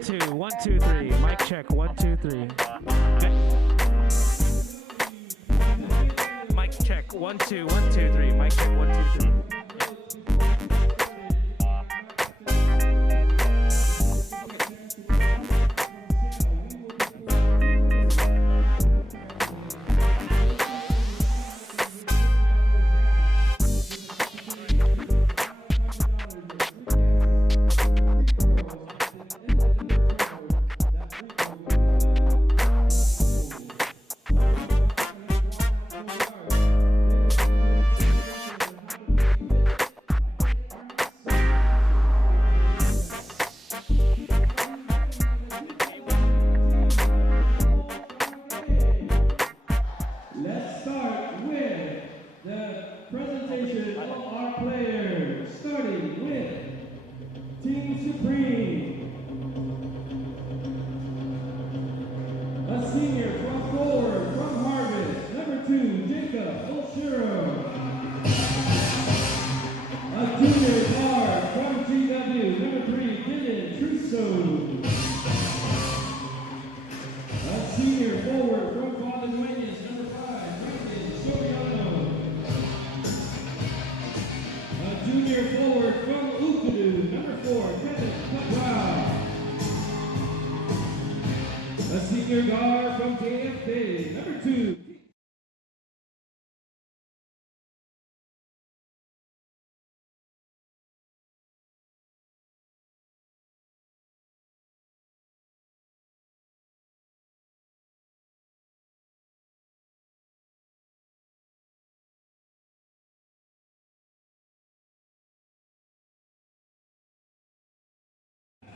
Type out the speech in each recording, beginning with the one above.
1, 2, 3. Mic check. 1, 2, 3. Mic check. 1, 2, 1, 2, 3. Mic check. 1, 2, 3.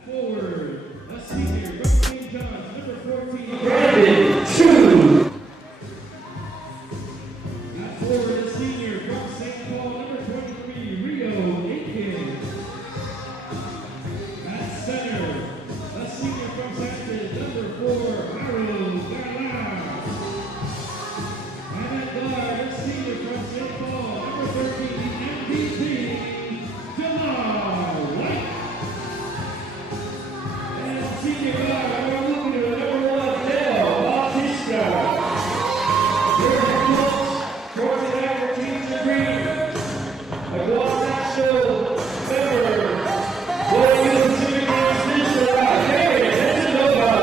Forward, a senior from St. John's, number 14, Brandon, 2. At forward, a senior from St. Paul, number 23, Rio Aiken. At center, a senior from Saxon, number 4, Harold Gala. And at guard, a senior from St. Paul, number 13, MVP, Jamal White. Senior guard, we're looking at number 1, Leo Bautista. Your head coach, coordinator, Team Supreme, a Guam National member, Wendy Pacific Games Digital, David Hessenova.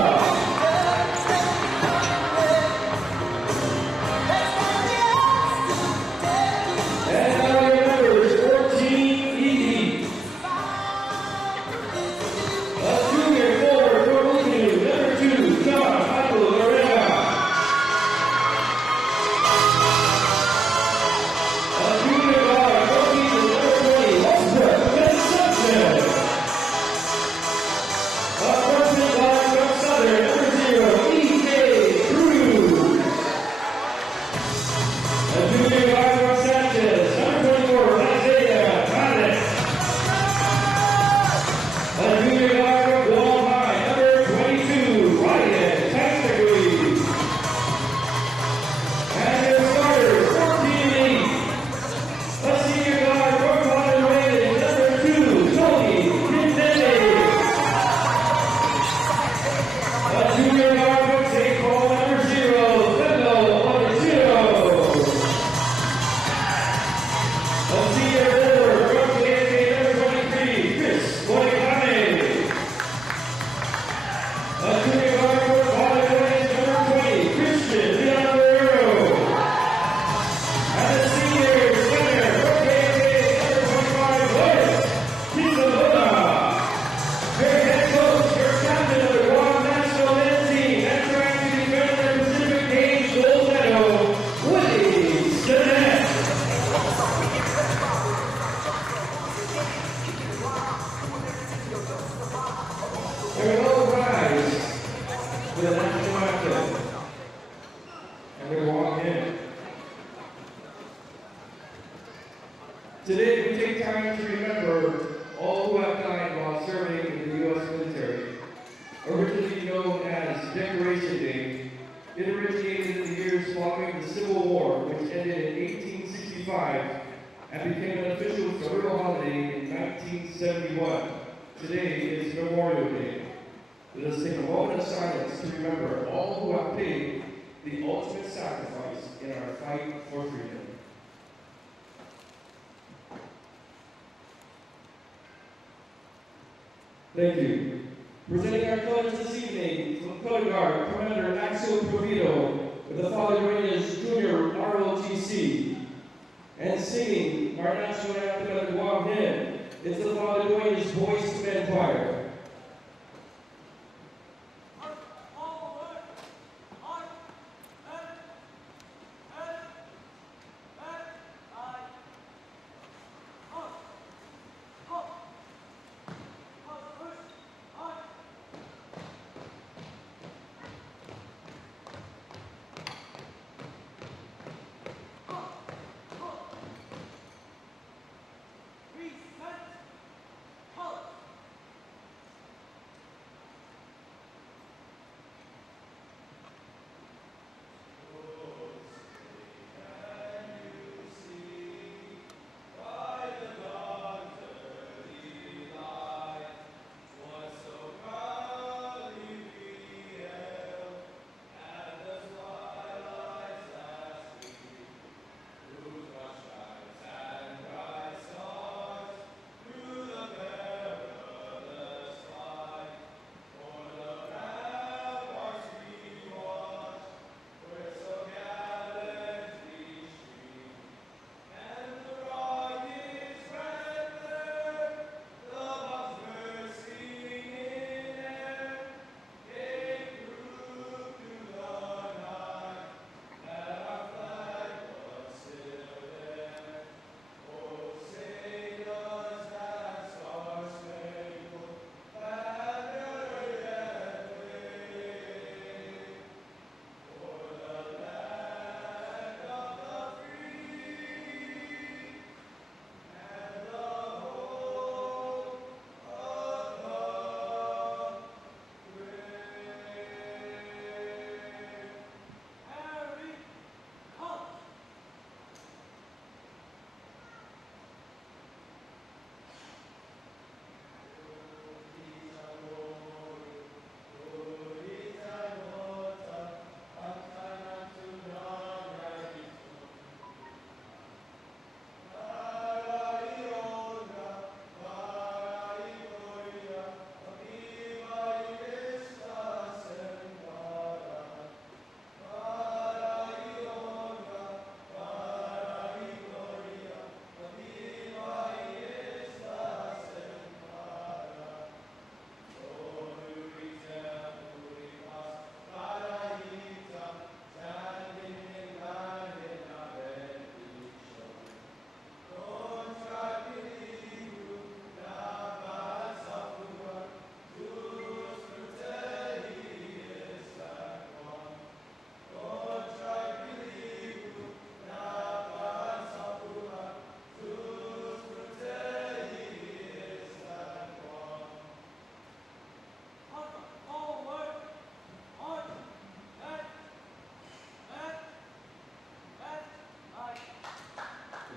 And now your members, 14, Evie. A junior forward from Louisville, number 2, John Michael Lorena. A junior guard from Louisville, number 20, Westbrook Sanchez. A freshman guard from Southern, number 0, E.J. Cruz. A junior guard from Sanchez, number 24, Isaiah Paddock. A junior guard from Guam High, number 22, Ryan Tastically. And your starters, 14 a senior guard from Monterey, number 2, Tony Quintana. A junior guard from St. Paul, number 0, Fendo Montecito. A senior forward from KSA, number 23, Chris Boycane. A junior guard from Valladolid, number 20, Christian Leon Guerrero. And a senior center from KSA, number 25, Lawrence Quintana. Your head coach, your captain of the Guam National Men's Team, and trying to defend their Pacific Games gold medal, Wendy Stinnett. Everyone rise for the national anthem. And we walk in. Today we take time to remember all who have died while serving in the U.S. military. Originally known as Decoration Day, it originated in the years following the Civil War, which ended in 1865 and became an official federal holiday in 1971. Today is Memorial Day. Let us take a moment of silence to remember all who have paid the ultimate sacrifice in our fight for freedom. Thank you. Presenting our colors this evening, Color Guard Commander Axel Provido with the Father Dueñas Junior ROTC. And singing our national anthem at the Guam hymn is the Father Dueñas Voice Men Choir.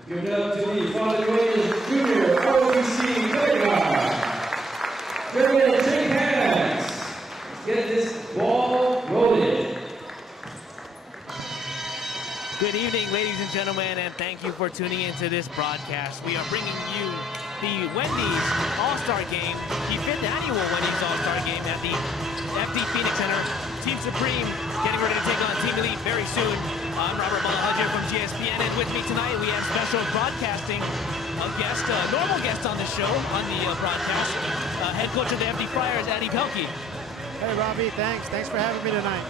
Give it up to the Father Dueñas Junior ROTC Color Guard. They're going to shake hands. Let's get this ball rolling. Good evening, ladies and gentlemen, and thank you for tuning into this broadcast. We are bringing you the Wendy's All-Star Game, the 5th annual Wendy's All-Star Game at the FD Phoenix Center. Team Supreme getting ready to take on Team Elite very soon. I'm Robert Balahudger from GSPN, and with me tonight we have special broadcasting guest, normal guest on the show, on the broadcast, head coach of the FD Friars, Eddie Pelkey. Hey, Robbie, thanks. Thanks for having me tonight.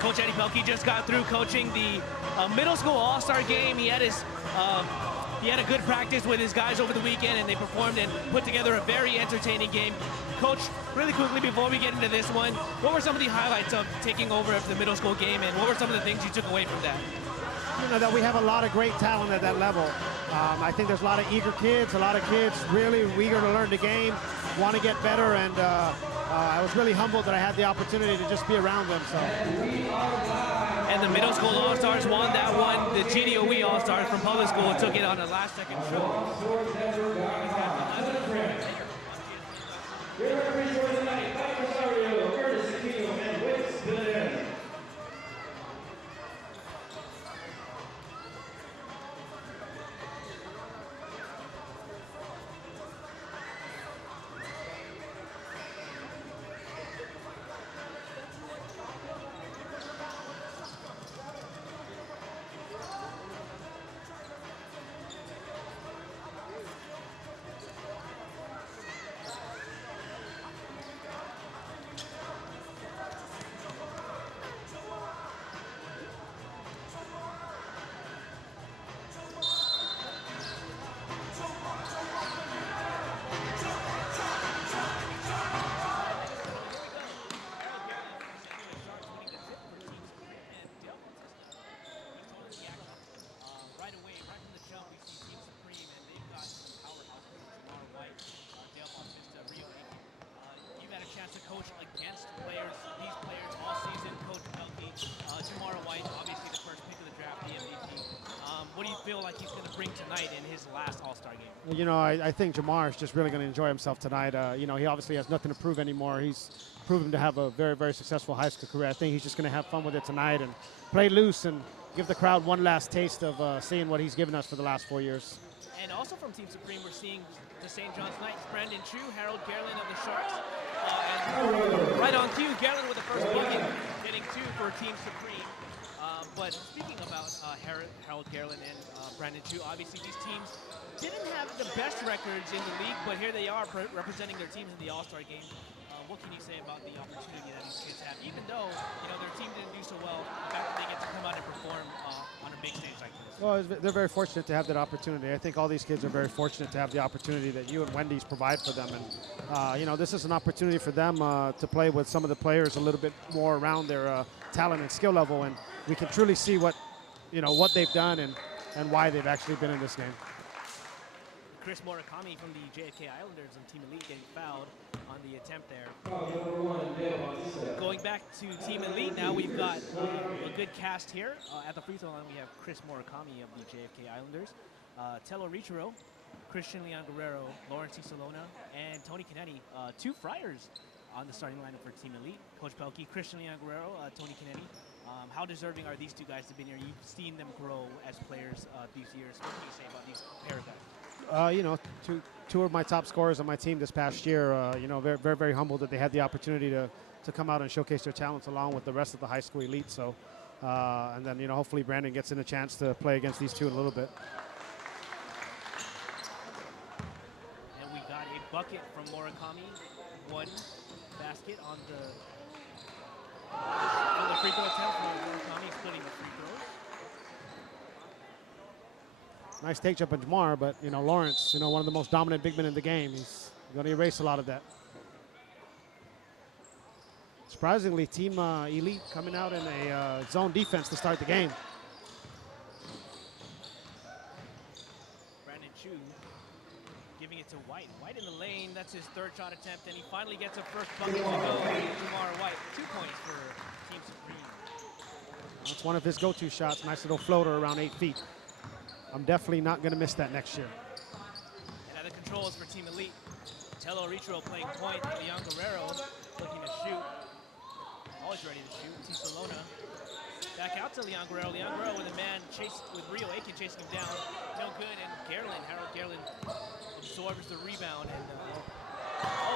Coach Eddie Pelkey just got through coaching the middle school All-Star Game. He had a good practice with his guys over the weekend, and they performed and put together a very entertaining game. Coach, really quickly before we get into this one, what were some of the highlights of taking over the middle school game, and what were some of the things you took away from that? You know, that we have a lot of great talent at that level. I think there's a lot of eager kids, a lot of kids really eager to learn the game, want to get better, and I was really humbled that I had the opportunity to just be around them. So. And the middle school All-Stars won that one. The GDOE All-Stars from public school took it on a last-second show. coached against these players all season. Coach Pelkey, Jamar White, obviously the first pick of the draft, the MVP. What do you feel like he's going to bring tonight in his last All-Star game? Well, you know, I think Jamar is just really going to enjoy himself tonight. You know, he obviously has nothing to prove anymore. He's proven to have a very, very successful high school career. I think he's just going to have fun with it tonight and play loose and give the crowd one last taste of seeing what he's given us for the last 4 years. And also from Team Supreme, we're seeing the St. John's Knights, Brandon Chu, Harold Gerlin of the Sharks. And right on cue, Gerlin with the first bucket, getting 2 for Team Supreme. But speaking about Harold Gerlin and Brandon Chu, obviously these teams didn't have the best records in the league, but here they are representing their teams in the All-Star game. What can you say about the opportunity that these kids have, even though their team didn't do so well, the fact that they get to come out and perform on a big stage like this? Well, they're very fortunate to have that opportunity. I think all these kids are very fortunate to have the opportunity that you and Wendy's provide for them. And, this is an opportunity for them to play with some of the players a little bit more around their talent and skill level. And we can truly see what they've done and why they've actually been in this game. Chris Murakami from the JFK Islanders on Team Elite getting fouled on the attempt there. Going back to Team Elite now, we've got a good cast here. At the free throw line, we have Chris Murakami of the JFK Islanders, Tello Richero, Christian Leon Guerrero, Lawrence Salona, and Tony Canetti. 2 Friars on the starting lineup for Team Elite. Coach Pelkey, Christian Leon Guerrero, Tony Canetti. How deserving are these 2 guys to be here? You've seen them grow as players these years. What can you say about these pair of guys? Two of my top scorers on my team this past year. Very, very, very humbled that they had the opportunity to come out and showcase their talents along with the rest of the high school elite. So, and then hopefully Brandon gets in a chance to play against these 2 in a little bit. And we got a bucket from Murakami. 1 basket on the free throw attempt from Murakami, splitting the free throws. Nice take jump on Jamar, but Lawrence, one of the most dominant big men in the game. He's going to erase a lot of that. Surprisingly, Team Elite coming out in a zone defense to start the game. Brandon Chu giving it to White. White in the lane, that's his 3rd shot attempt, and he finally gets a first bucket to go. Jamar White, 2 points for Team Supreme. That's one of his go-to shots. Nice little floater around 8 feet. I'm definitely not going to miss that next year. And at the controls for Team Elite, Tello Richero playing point. Leon Guerrero looking to shoot. Always ready to shoot. T. Salona back out to Leon Guerrero. Leon Guerrero with a man with Rio Aiken chasing him down. No good. And Harold Gerlin absorbs the rebound. And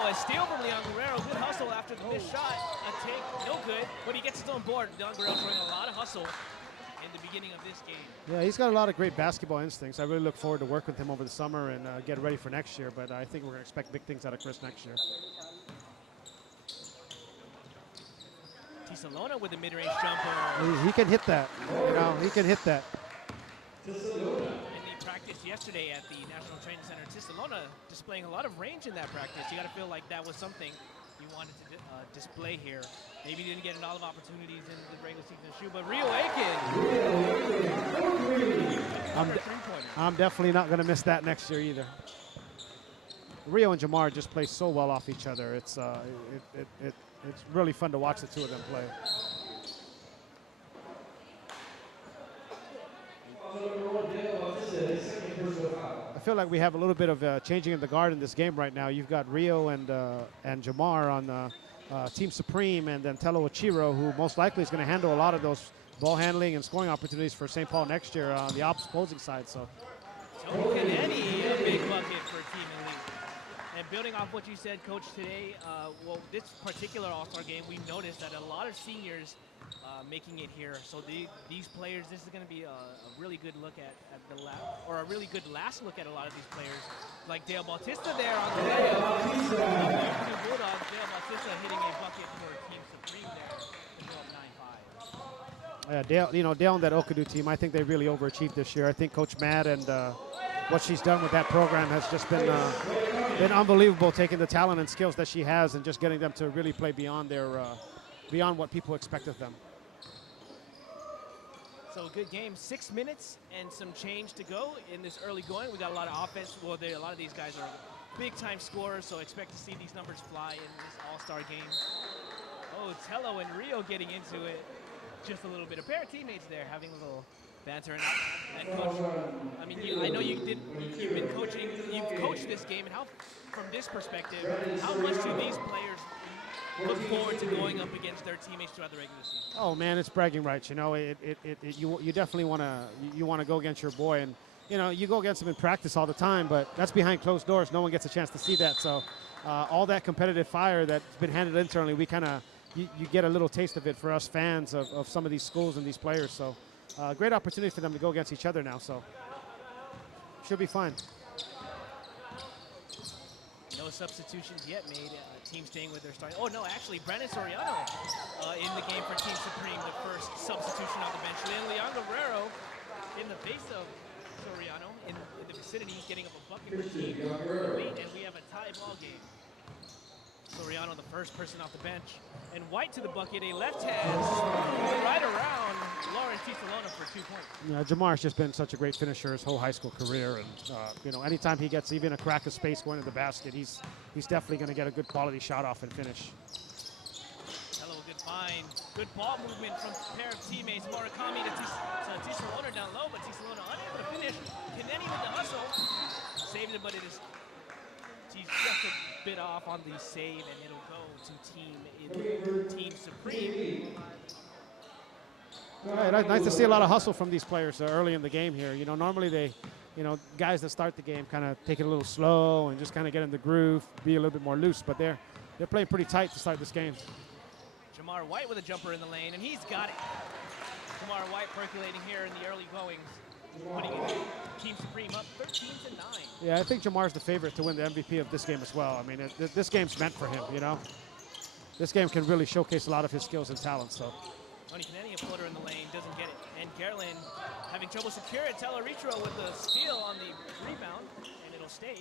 a steal from Leon Guerrero. Good hustle after the missed shot. A take, no good. But he gets his own board. Leon Guerrero showing a lot of hustle in the beginning of this game. Yeah, he's got a lot of great basketball instincts. I really look forward to work with him over the summer and get ready for next year. But I think we're going to expect big things out of Chris next year. T. Salona with a mid-range jumper. He can hit that. He can hit that. In the practice yesterday at the National Training Center, T. Salona displaying a lot of range in that practice. You got to feel like that was something you wanted to display here. Maybe didn't get a lot of opportunities in the regular season shoot, but Rio Aiken. I'm definitely not going to miss that next year either. Rio and Jamar just play so well off each other. It's really fun to watch the 2 of them play. I feel like we have a little bit of changing in the guard in this game right now. You've got Rio and Jamar on Team Supreme, and then Tello Richero, who most likely is going to handle a lot of those ball handling and scoring opportunities for St. Paul next year on the opposing side. So, Tony Canetti, a big bucket for Team Elite. And building off what you said, Coach, today, this particular All-Star game, we've noticed that a lot of seniors making it here. So these players, this is going to be a really good look at the a really good last look at a lot of these players. Like Dale Bautista there on the way. Bulldogs, Dale Bautista hitting a bucket for Team Supreme there to go up 9-5. Yeah, Dale and that Okadu team, I think they really overachieved this year. I think Coach Matt and what she's done with that program has just been unbelievable, taking the talent and skills that she has and just getting them to really play beyond beyond what people expect of them. So a good game, 6 minutes and some change to go in this early going. We got a lot of offense. Well, a lot of these guys are big-time scorers, so expect to see these numbers fly in this all-star game. Oh, Tello and Rio getting into it just a little bit. A pair of teammates there having a little banter. And Coach, I mean, I know you've been coaching, you've coached this game, and how, from this perspective, how much do these players look forward to going up against their teammates throughout the regular season? Oh man, it's bragging rights. You know, you definitely want to go against your boy, and you know, you go against him in practice all the time, but that's behind closed doors. No one gets a chance to see that. So all that competitive fire that's been handled internally, we kind of you get a little taste of it for us fans of some of these schools and these players. So great opportunity for them to go against each other now. So should be fun. No substitutions yet made. Team staying with their starting. Oh no, actually, Brandon Soriano in the game for Team Supreme, the first substitution on the bench. Then Leon Guerrero in the face of Soriano in the vicinity, getting up a bucket for Team Elite, and we have a tie ball game. Soriano, the first person off the bench, and White to the bucket, a left hand right around Lawrence Tisalona for 2 points. Yeah, Jamar's just been such a great finisher his whole high school career, and you know, anytime he gets even a crack of space going to the basket, he's definitely going to get a good quality shot off and finish. Hello, good find, good ball movement from a pair of teammates. Murakami to Tisalona down low, but Tisalona unable to finish. Kineni with the hustle, saved it, but it is. He's just a bit off on the save, and it'll go to Team Supreme. Right, nice to see a lot of hustle from these players early in the game here. You know, normally they, you know, guys that start the game kind of take it a little slow and just kind of get in the groove, be a little bit more loose. But they're playing pretty tight to start this game. Jamar White with a jumper in the lane, and he's got it. Jamar White percolating here in the early goings, putting Team Supreme up 13-9. Yeah, I think Jamar's the favorite to win the MVP of this game as well. I mean, this game's meant for him, you know. This game can really showcase a lot of his skills and talents, so. Tony Kineni, a floater in the lane, doesn't get it. And Garland having trouble securing it. Teleritro with the steal on the rebound, and it'll stay.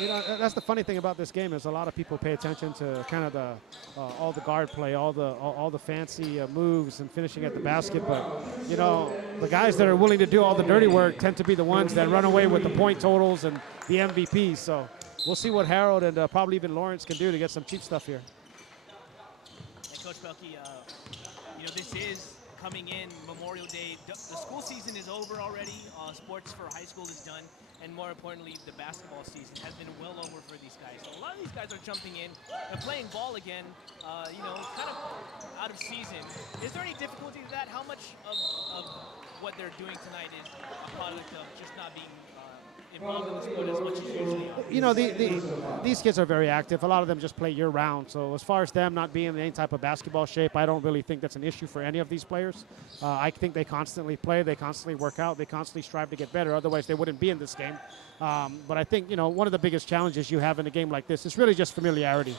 You know, that's the funny thing about this game is a lot of people pay attention to kind of the all the guard play, all the fancy moves and finishing at the basket. But you know, the guys that are willing to do all the dirty work tend to be the ones that run away with the point totals and the MVPs. So we'll see what Harold and probably even Lawrence can do to get some cheap stuff here. And Coach Belkey, you know, this is coming in Memorial Day. The school season is over already. Sports for high school is done. And more importantly, the basketball season has been well over for these guys. So a lot of these guys are jumping in. They're playing ball again, you know, kind of out of season. Is there any difficulty to that? How much of what they're doing tonight is a product of just not being involved in the sport as much as usually are? You know, these kids are very active. A lot of them just play year-round. So as far as them not being in any type of basketball shape, I don't really think that's an issue for any of these players. I think they constantly play, they constantly work out, they constantly strive to get better. Otherwise, they wouldn't be in this game. But I think, you know, one of the biggest challenges you have in a game like this is really just familiarity.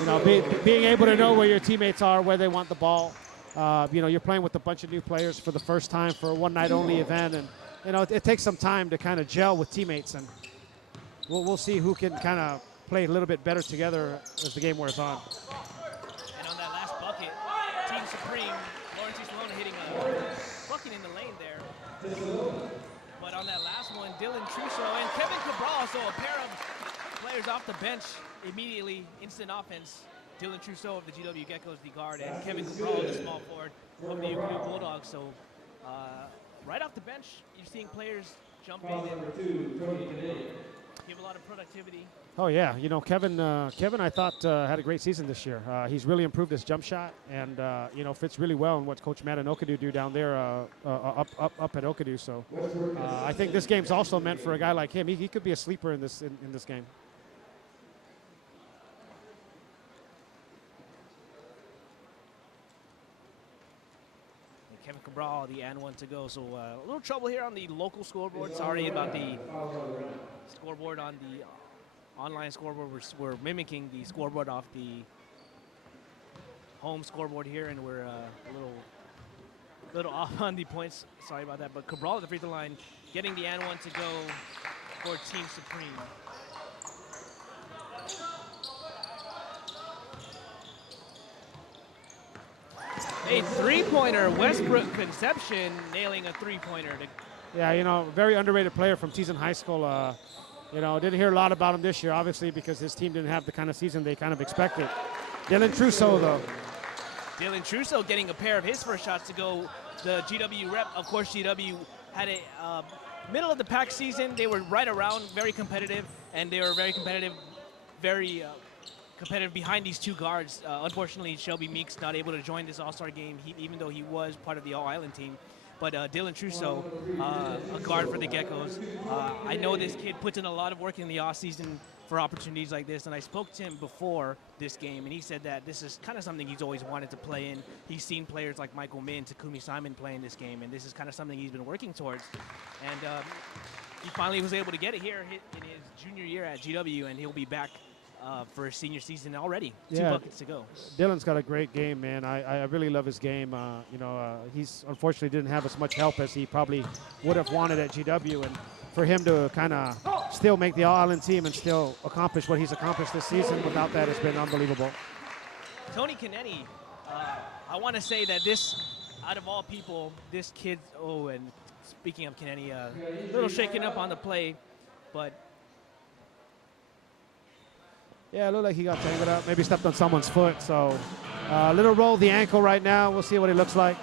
You know, being able to know where your teammates are, where they want the ball. You know, you're playing with a bunch of new players for the first time for a one-night-only event, and you know, it takes some time to kind of gel with teammates, and we'll see who can kind of play a little bit better together as the game wears on. And on that last bucket, Team Supreme, Lawrence Tisalona hitting a bucket in the lane there. But on that last one, Dylan Trusso and Kevin Cabral, so a pair of players off the bench immediately, instant offense. Dylan Trusso of the GW Geckos, the guard, and Kevin Cabral, the small forward of the UQ Bulldogs. So right off the bench, you're seeing players jump in and give a lot of productivity. Oh yeah, you know, Kevin I thought had a great season this year. He's really improved his jump shot, and you know, fits really well in what Coach Matt and Okadu do down there up at Okadu. So I think this game's also meant for a guy like him. He could be a sleeper in this game. Kevin Cabral, the and one to go. So a little trouble here on the local scoreboard. Sorry about the scoreboard on the online scoreboard. We're mimicking the scoreboard off the home scoreboard here, and we're a little off on the points. Sorry about that. But Cabral at the free throw line, getting the and one to go for Team Supreme. A three-pointer, Westbrook Conception nailing a three-pointer to Yeah, you know, very underrated player from Teason High School. You know, didn't hear a lot about him this year, obviously, because his team didn't have the kind of season they kind of expected. Dylan Trousseau, though. Dylan Trousseau getting a pair of his first shots to go. The GW rep, of course, GW had a middle of the pack season. They were right around, very competitive, and they were very competitive, competitive behind these two guards. Unfortunately, Shelby Meeks not able to join this All-Star game, even though he was part of the All-Island team. But Dylan Trousseau, a guard for the Geckos. I know this kid puts in a lot of work in the offseason for opportunities like this, and I spoke to him before this game, and he said that this is kind of something he's always wanted to play in. He's seen players like Michael Min, Takumi Simon play in this game, and this is kind of something he's been working towards. And he finally was able to get it here in his junior year at GW, and he'll be back for his senior season already. Yeah. 2 buckets to go. Dylan's got a great game, man. I really love his game. You know, he's unfortunately didn't have as much help as he probably would have wanted at GW, and for him to kind of still make the All-Island team and still accomplish what he's accomplished this season without that has been unbelievable. Tony Kennedy, I want to say that this, out of all people, this kid, oh, and speaking of Kennedy, a little shaken up on the play, but yeah, it looked like he got tangled up, maybe stepped on someone's foot. So a little roll of the ankle right now. We'll see what it looks like.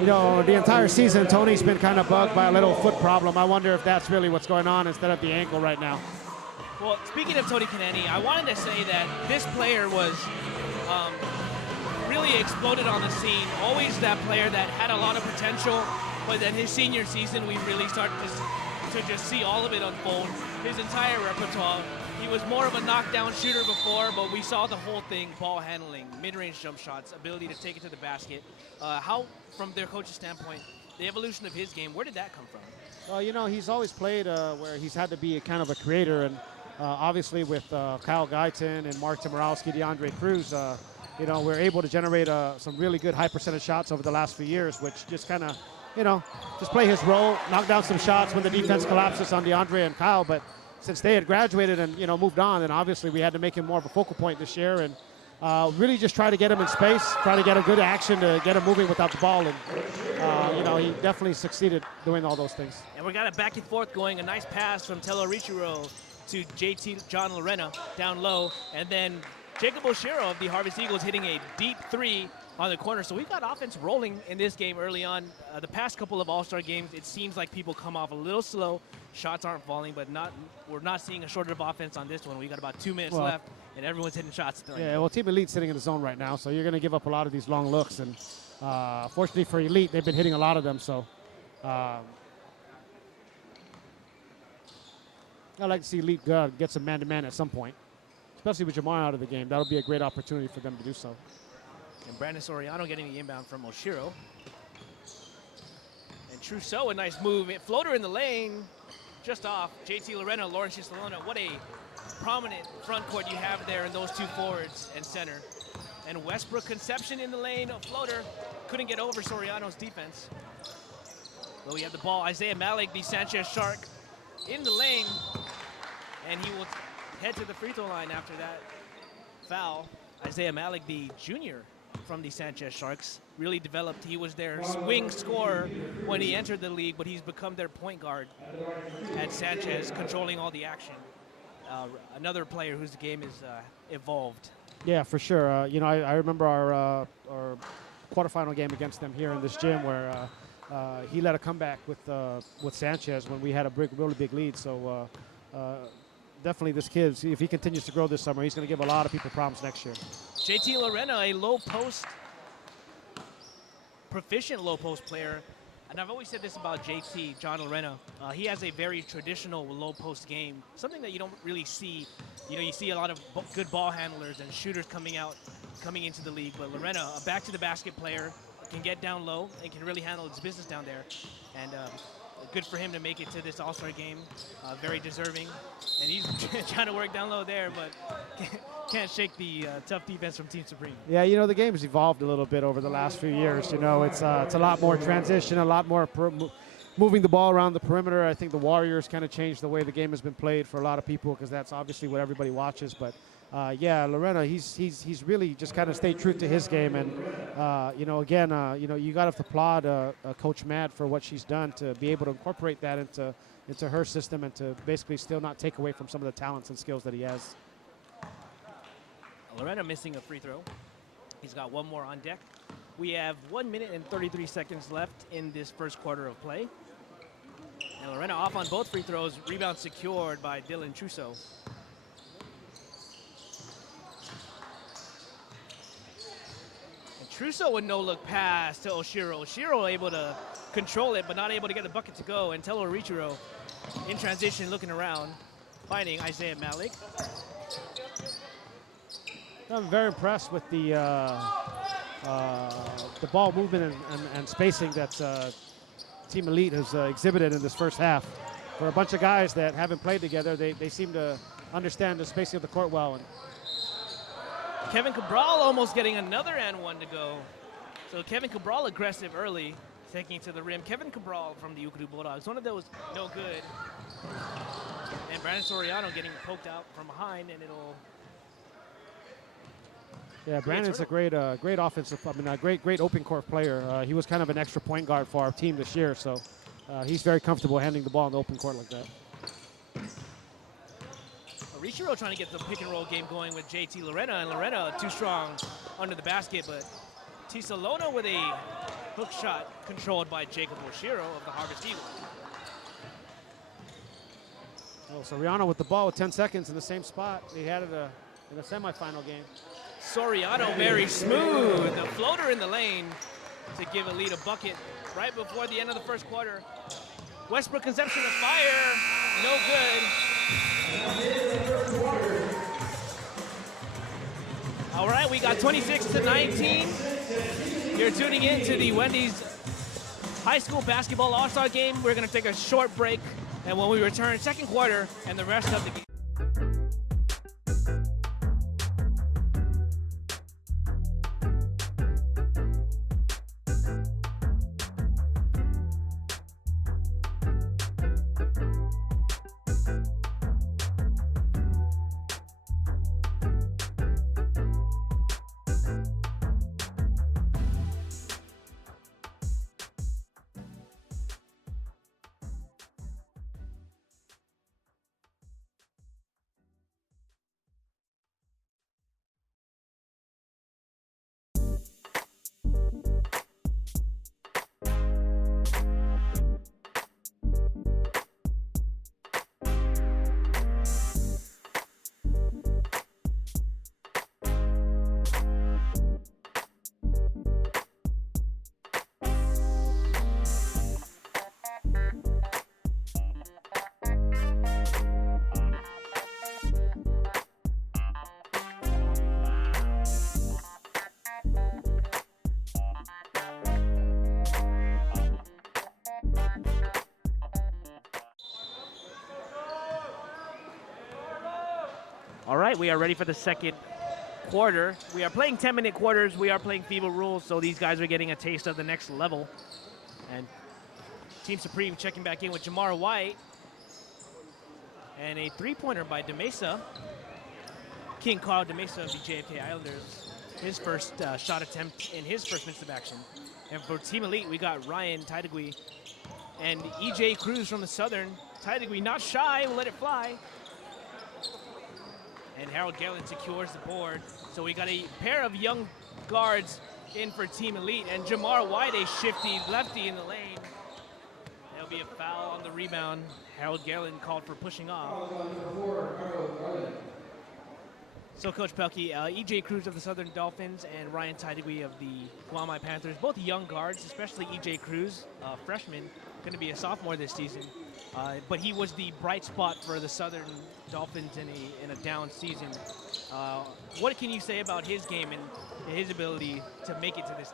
You know, the entire season, Tony's been kind of bugged by a little foot problem. I wonder if that's really what's going on instead of the ankle right now. Well, speaking of Tony Kennedy, I wanted to say that this player was really exploded on the scene. Always that player that had a lot of potential, but then his senior season, we really started to just see all of it unfold. His entire repertoire. He was more of a knockdown shooter before, but we saw the whole thing: ball handling, mid-range jump shots, ability to take it to the basket. How, from their coach's standpoint, the evolution of his game, where did that come from? Well, you know, he's always played where he's had to be a kind of a creator, and obviously with Kyle Guyton and Mark Timorowski, DeAndre Cruz, you know, we're able to generate some really good high percentage shots over the last few years, which just kind of, you know, just play his role, knock down some shots when the defense collapses on DeAndre and Kyle. But since they had graduated and, you know, moved on, then obviously we had to make him more of a focal point this year, and really just try to get him in space, try to get a good action to get him moving without the ball. And, you know, he definitely succeeded doing all those things. And we got a back and forth going, a nice pass from Telo Richiro to JT John Lorena down low, and then Jacob Oshiro of the Harvest Eagles hitting a deep three on the corner. So we've got offense rolling in this game early on. The past couple of All-Star games, it seems like people come off a little slow. Shots aren't falling, but we're not seeing a shortage of offense on this one. We got about 2 minutes left, and everyone's hitting shots. Yeah, well, Team Elite's sitting in the zone right now, so you're going to give up a lot of these long looks. And fortunately for Elite, they've been hitting a lot of them. So I'd like to see Elite get some man-to-man at some point, especially with Jamar out of the game. That'll be a great opportunity for them to do so. And Brandon Soriano getting the inbound from Oshiro. And Trousseau, a nice move. Floater in the lane, just off. JT Lorena, Lawrence Chisalona. What a prominent front court you have there in those two forwards and center. And Westbrook Conception in the lane, a floater. Couldn't get over Soriano's defense. But we have the ball. Isaiah Malik, the Sanchez Shark, in the lane. And he will head to the free throw line after that foul. Isaiah Malik, the junior from the Sanchez Sharks, really developed. He was their wing scorer when he entered the league, but he's become their point guard at Sanchez, controlling all the action. Another player whose game is evolved. Yeah, for sure. You know, I remember our quarterfinal game against them here in this gym where he led a comeback with Sanchez when we had a really big lead. So definitely this kid, if he continues to grow this summer, he's going to give a lot of people problems next year. JT Lorena, a low post, proficient low post player. And I've always said this about JT, John Lorena. He has a very traditional low post game, something that you don't really see. You know, you see a lot of good ball handlers and shooters coming into the league. But Lorena, a back to the basket player, can get down low and can really handle his business down there. And good for him to make it to this All-Star game. Very deserving. And he's trying to work down low there, but can't shake the tough defense from Team Supreme. Yeah, you know, the game's evolved a little bit over the last few years. You know, it's a lot more transition, a lot more moving the ball around the perimeter. I think the Warriors kind of changed the way the game has been played for a lot of people because that's obviously what everybody watches. But yeah, Lorena, he's really just kind of stayed true to his game. And you know, again, you know, you got to applaud Coach Matt for what she's done to be able to incorporate that into her system and to basically still not take away from some of the talents and skills that he has. Lorena missing a free throw. He's got one more on deck. We have 1 minute and 33 seconds left in this first quarter of play. And Lorena off on both free throws. Rebound secured by Dylan Trusso. And Trusso with no-look pass to Oshiro. Oshiro able to control it, but not able to get the bucket to go. And Tello Richiro in transition, looking around, finding Isaiah Malik. I'm very impressed with the ball movement and spacing that Team Elite has exhibited in this first half. For a bunch of guys that haven't played together, they seem to understand the spacing of the court well. And Kevin Cabral almost getting another and one to go. So Kevin Cabral aggressive early, taking to the rim. Kevin Cabral from the Ukuru Bulldogs, one of those no good. And Brandon Soriano getting poked out from behind, and it'll... Yeah, Brandon's a great offensive, great open court player. He was kind of an extra point guard for our team this year, so he's very comfortable handling the ball in the open court like that. Richiro trying to get the pick and roll game going with JT Lorena, and Lorena too strong under the basket, but Tisalona with a hook shot controlled by Jacob Oshiro of the Harvest Eagles. Oh, Soriano with the ball with 10 seconds in the same spot he had it in the semifinal game. Soriano very smooth. The floater in the lane to give Elite a bucket right before the end of the first quarter. Westbrook Conception of fire, no good. All right, we got 26-19. You're tuning in to the Wendy's High School Basketball All-Star Game. We're gonna take a short break, and when we return, second quarter and the rest of the game. All right, we are ready for the second quarter. We are playing 10-minute quarters. We are playing FIBA rules, so these guys are getting a taste of the next level. And Team Supreme checking back in with Jamar White. And a three-pointer by DeMesa. King Carl DeMesa of the JFK Islanders. His first shot attempt in his first minutes of action. And for Team Elite, we got Ryan Tidegui and EJ Cruz from the Southern. Tidegui not shy, will let it fly. And Harold Galen secures the board. So we got a pair of young guards in for Team Elite. And Jamar White, a shifty lefty in the lane. There'll be a foul on the rebound. Harold Galen called for pushing off. So Coach Pelkey, EJ Cruz of the Southern Dolphins and Ryan Tidegui of the Guam Panthers, both young guards, especially EJ Cruz, freshman, going to be a sophomore this season. But he was the bright spot for the Southern Dolphins in a down season. What can you say about his game and his ability to make it to this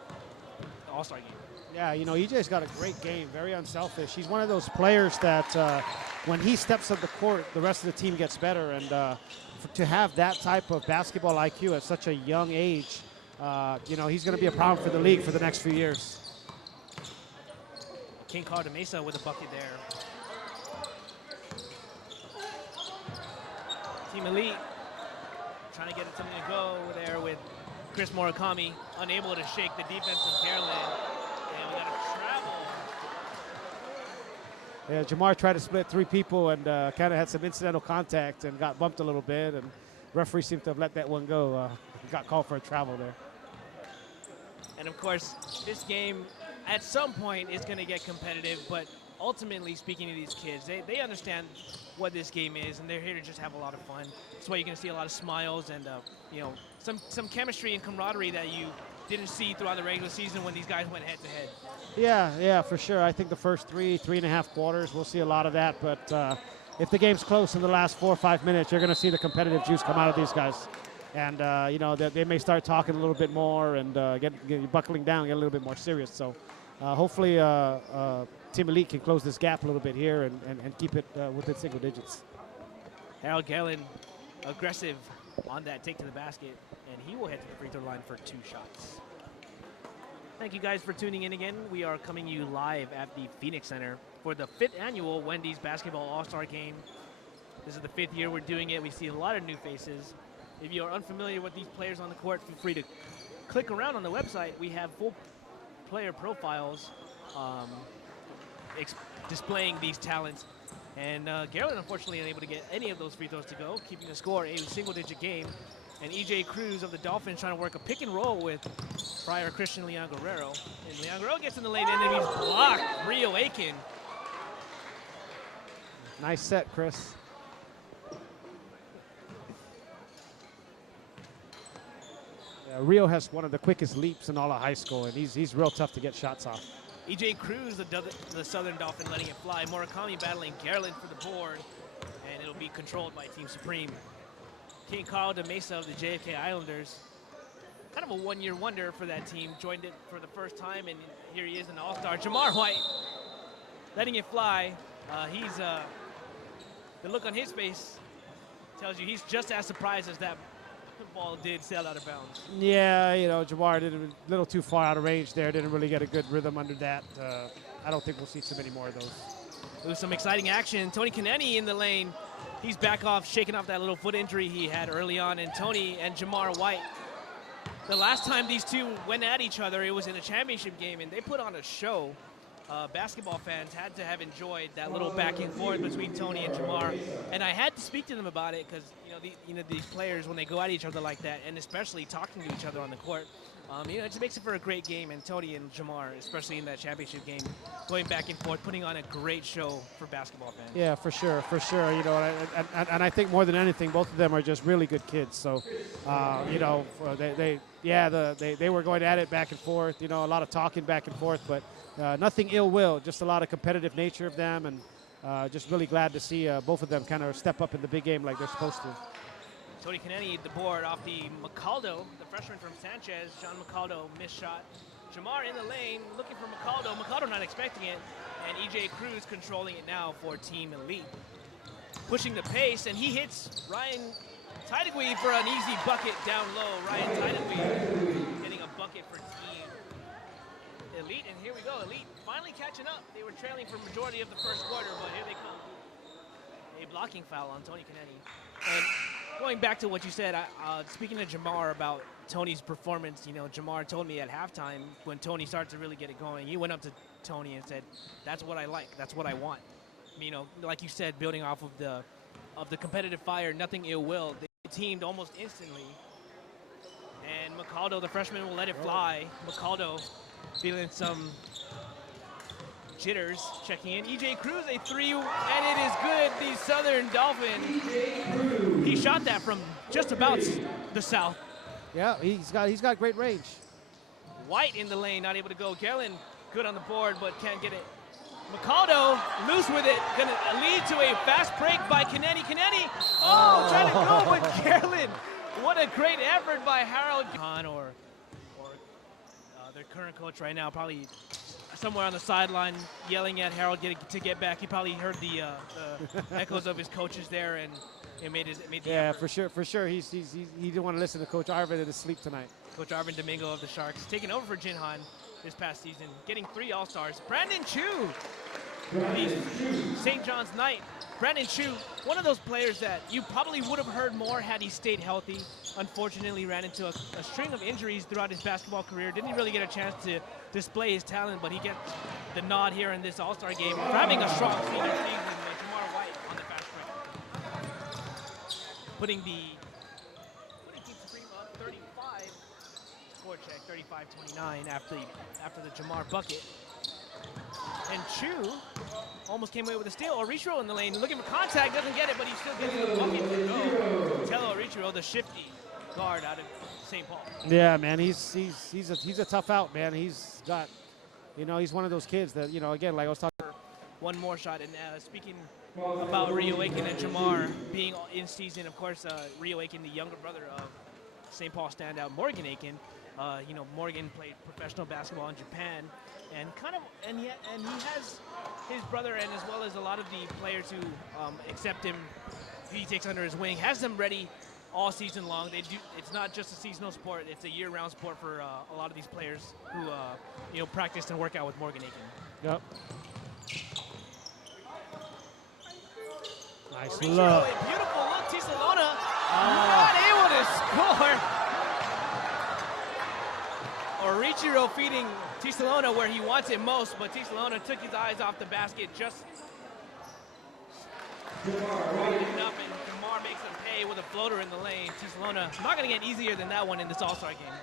All-Star game? Yeah, you know, EJ's got a great game, very unselfish. He's one of those players that when he steps on the court, the rest of the team gets better. And to have that type of basketball IQ at such a young age, you know, he's going to be a problem for the league for the next few years. King Carter Mesa with a bucket there. Team Elite trying to get something to go there with Chris Murakami, unable to shake the defense of Carolyn. And we got a travel. Yeah, Jamar tried to split 3 people and kind of had some incidental contact and got bumped a little bit, and referee seemed to have let that one go. Got called for a travel there. And of course, this game at some point is going to get competitive, but ultimately speaking to these kids, they understand what this game is, and they're here to just have a lot of fun. That's why you're going to see a lot of smiles and you know, some chemistry and camaraderie that you didn't see throughout the regular season when these guys went head to head. Yeah, for sure. I think the first 3.5 quarters, we'll see a lot of that. But if the game's close in the last 4 or 5 minutes, you're going to see the competitive juice come out of these guys. And, you know, they may start talking a little bit more and get buckling down, get a little bit more serious. So hopefully Team Elite can close this gap a little bit here and keep it within single digits. Harold Galen, aggressive on that take to the basket, and he will head to the free throw line for 2 shots. Thank you guys for tuning in again. We are coming to you live at the Phoenix Center for the 5th annual Wendy's Basketball All-Star Game. This is the 5th year we're doing it. We see a lot of new faces. If you are unfamiliar with these players on the court, feel free to click around on the website. We have full player profiles displaying these talents. And Garland, unfortunately, unable to get any of those free throws to go, keeping the score a single-digit game. And E.J. Cruz of the Dolphins trying to work a pick and roll with prior Christian Leon Guerrero. And Leon Guerrero gets in the lane, and then he's blocked. Rio Aiken. Nice set, Chris. Yeah, Rio has one of the quickest leaps in all of high school, and he's real tough to get shots off. E.J. Cruz, the Southern Dolphin, letting it fly. Murakami battling Garland for the board, and it'll be controlled by Team Supreme. King Carl de Mesa of the JFK Islanders, kind of a one-year wonder for that team, joined it for the first time, and here he is, an all-star. Jamar White letting it fly. The look on his face tells you he's just as surprised as that ball did sail out of bounds. Yeah, you know, Jamar did a little too far out of range there, didn't really get a good rhythm under that. I don't think we'll see too many more of those. It was some exciting action. Tony Kaneni in the lane. He's back off, shaking off that little foot injury he had early on. And Tony and Jamar White, the last time these two went at each other, it was in a championship game, and they put on a show. Basketball fans had to have enjoyed that little back and forth between Tony and Jamar. And I had to speak to them about it because, these players, when they go at each other like that, and especially talking to each other on the court, it just makes it for a great game. And Tony and Jamar, especially in that championship game, going back and forth, putting on a great show for basketball fans. Yeah, for sure. And I think more than anything, both of them are just really good kids. So, they were going at it back and forth. A lot of talking back and forth, but nothing ill will. Just a lot of competitive nature of them, and just really glad to see both of them kind of step up in the big game like they're supposed to. Tony Kaneni, the board off the Macaldo, the freshman from Sanchez. John Macaldo, missed shot. Jamar in the lane, looking for Macaldo. Macaldo not expecting it, and E.J. Cruz controlling it now for Team Elite. Pushing the pace, and he hits Ryan Tidegui for an easy bucket down low. Ryan Tidegui getting a bucket for Team Elite, and here we go. Elite finally catching up. They were trailing for majority of the first quarter, but here they come. A blocking foul on Tony Kaneni. And going back to what you said, speaking to Jamar about Tony's performance, Jamar told me at halftime when Tony started to really get it going, he went up to Tony and said, "That's what I like. That's what I want." Like you said, building off of the competitive fire, nothing ill will. They teamed almost instantly. And Macaldo, the freshman, will let it fly. Macaldo feeling some jitters, checking in. E.J. Cruz, a 3, and it is good. The Southern Dolphin, he shot that from just about the south. Yeah, he's got great range. White in the lane, not able to go. Garland, good on the board, but can't get it. Macaldo, loose with it, gonna lead to a fast break by Kaneni. Kaneni, trying to go, but Garland, what a great effort by Harold. Or their current coach right now, probably somewhere on the sideline yelling at Harold to get back. He probably heard the echoes of his coaches there, and it made the Yeah, effort. for sure. He didn't want to listen to Coach Arvin in his sleep tonight. Coach Arvin Domingo of the Sharks taking over for Jinhan this past season, getting 3 All-Stars. Brandon Chu, the St. John's Knight. Brandon Chu, one of those players that you probably would have heard more had he stayed healthy. Unfortunately, ran into a string of injuries throughout his basketball career. Didn't really get a chance to display his talent, but he gets the nod here in this All-Star game for having a strong senior season. Jamar White on the fast break, putting Team Supreme up 35. Score check 35-29 after the Jamar bucket. And Chu almost came away with a steal. Orichiro in the lane, looking for contact, doesn't get it, but he still gets the bucket to go. Tello Orichiro, the shifty guard out of St. Paul. Yeah, man, he's a tough out, man. He's got, he's one of those kids that, again, like I was talking. One more shot, and speaking about Rio Aiken and Jamar being in season, of course, Rio Aiken, the younger brother of St. Paul standout Morgan Aiken. Morgan played professional basketball in Japan, and he has his brother, and as well as a lot of the players who accept him, he takes under his wing, has them ready all season long. It's not just a seasonal sport; it's a year-round sport for a lot of these players who practice and work out with Morgan Aiken. Yep. Nice Orichiro, look. a beautiful look. Tisalona not able to score. Orichiro feeding Tisalona where he wants it most, but Tisalona took his eyes off the basket, just enough, and Jamar makes him pay with a floater in the lane. Tisalona not going to get easier than that one in this All-Star game.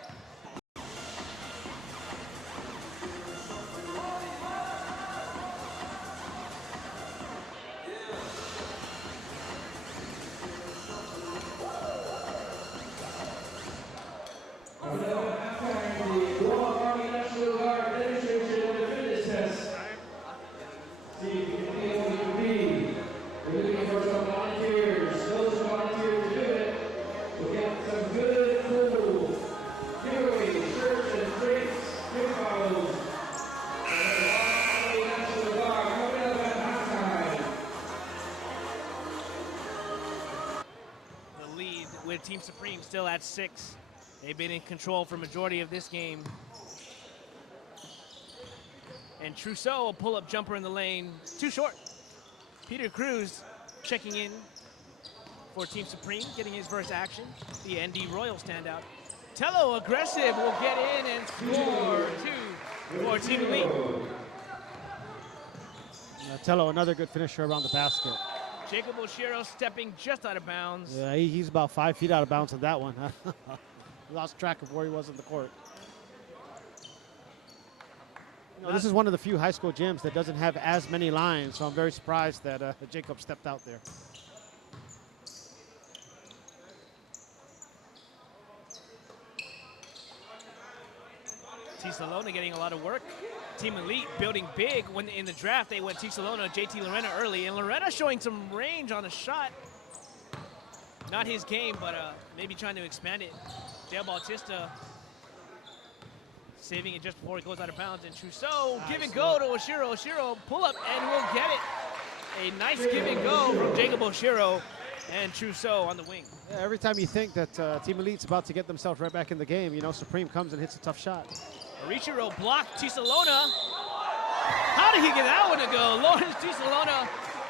Team Supreme still at 6. They've been in control for majority of this game. And Trousseau, a pull-up jumper in the lane, too short. Peter Cruz checking in for Team Supreme, getting his first action. The ND Royal standout. Tello aggressive will get in and score 2 for Team Elite. Tello, another good finisher around the basket. Jacob Oshiro stepping just out of bounds. Yeah, he's about 5 feet out of bounds on that one. Lost track of where he was in the court. This is one of the few high school gyms that doesn't have as many lines, so I'm very surprised that Jacob stepped out there. Tisalona getting a lot of work. Team Elite building big. When in the draft they went Tisalona, JT Lorena early, and Lorena showing some range on a shot. Not his game, but maybe trying to expand it. Dale Bautista saving it just before it goes out of bounds. And Trousseau, give and go to Oshiro. Oshiro pull up and will get it. A nice give and go from Jacob Oshiro and Trousseau on the wing. Yeah, every time you think that Team Elite's about to get themselves right back in the game, Supreme comes and hits a tough shot. Orichiro blocked Tisalona. How did he get that one to go? Lawrence Tisalona,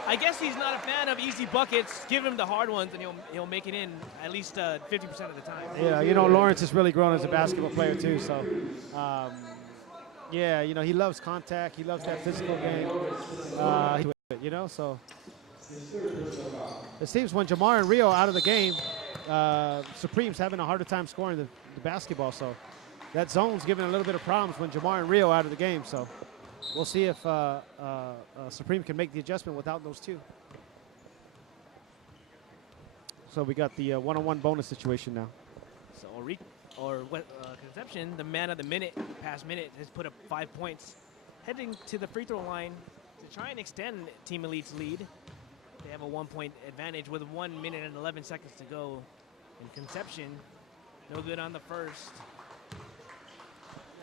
I guess he's not a fan of easy buckets. Give him the hard ones and he'll make it in at least 50% of the time. Yeah, Lawrence has really grown as a basketball player too. So, yeah, he loves contact. He loves that physical game. So it seems when Jamar and Rio out of the game, Supreme's having a harder time scoring the basketball. So that zone's giving a little bit of problems when Jamar and Rio out of the game. So we'll see if Supreme can make the adjustment without those two. So we got the one-on-one bonus situation now. So Conception, the man of the minute, past minute, has put up 5 points. Heading to the free throw line to try and extend Team Elite's lead. They have a 1-point advantage with 1 minute and 11 seconds to go. And Conception, no good on the first.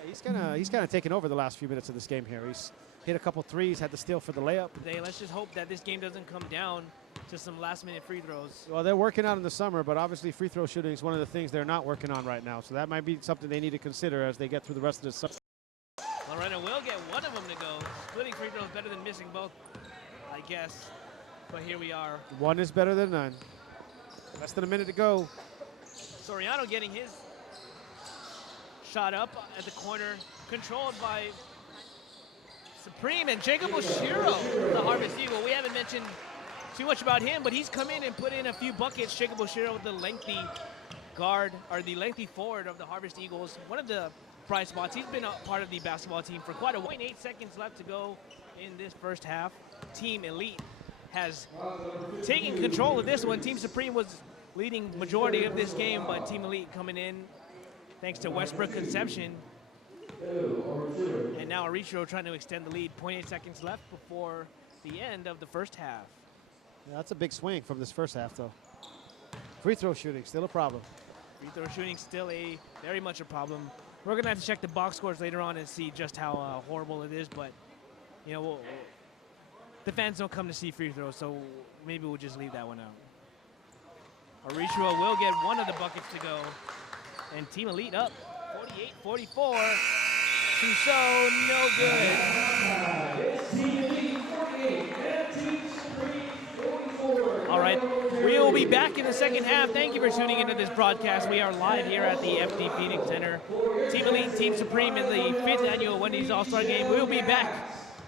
He's kind of taken over the last few minutes of this game here. He's hit a couple threes, had the steal for the layup. Let's just hope that this game doesn't come down just some last-minute free throws. Well, they're working out in the summer, but obviously free throw shooting is one of the things they're not working on right now. So that might be something they need to consider as they get through the rest of the summer. Lorena will get one of them to go. Splitting free throws better than missing both, I guess. But here we are. One is better than none. Less than a minute to go. Soriano getting his shot up at the corner, controlled by Supreme and Jacob Oshiro, the Harvest Eagle. We haven't mentioned too much about him, but he's come in and put in a few buckets. Jacob Oshiro, the lengthy guard, or the lengthy forward of the Harvest Eagles. One of the bright spots. He's been a part of the basketball team for quite a while. 8 seconds left to go in this first half. Team Elite has taken control of this one. Team Supreme was leading majority of this game, but Team Elite coming in thanks to Westbrook Conception. And now Arichiro trying to extend the lead. 0.8 seconds left before the end of the first half. Yeah, that's a big swing from this first half, though. Free throw shooting, still a problem. Free throw shooting still very much a problem. We're going to have to check the box scores later on and see just how horrible it is, but, you know, the fans don't come to see free throws, so maybe we'll just leave that one out. Arichiro will get one of the buckets to go, and Team Elite up 48-44. So no good. All right, we will be back in the second half. Thank you for tuning into this broadcast. We are live here at the FD Phoenix Center. Team Elite, Team Supreme in the 5th annual Wendy's All-Star Game. We will be back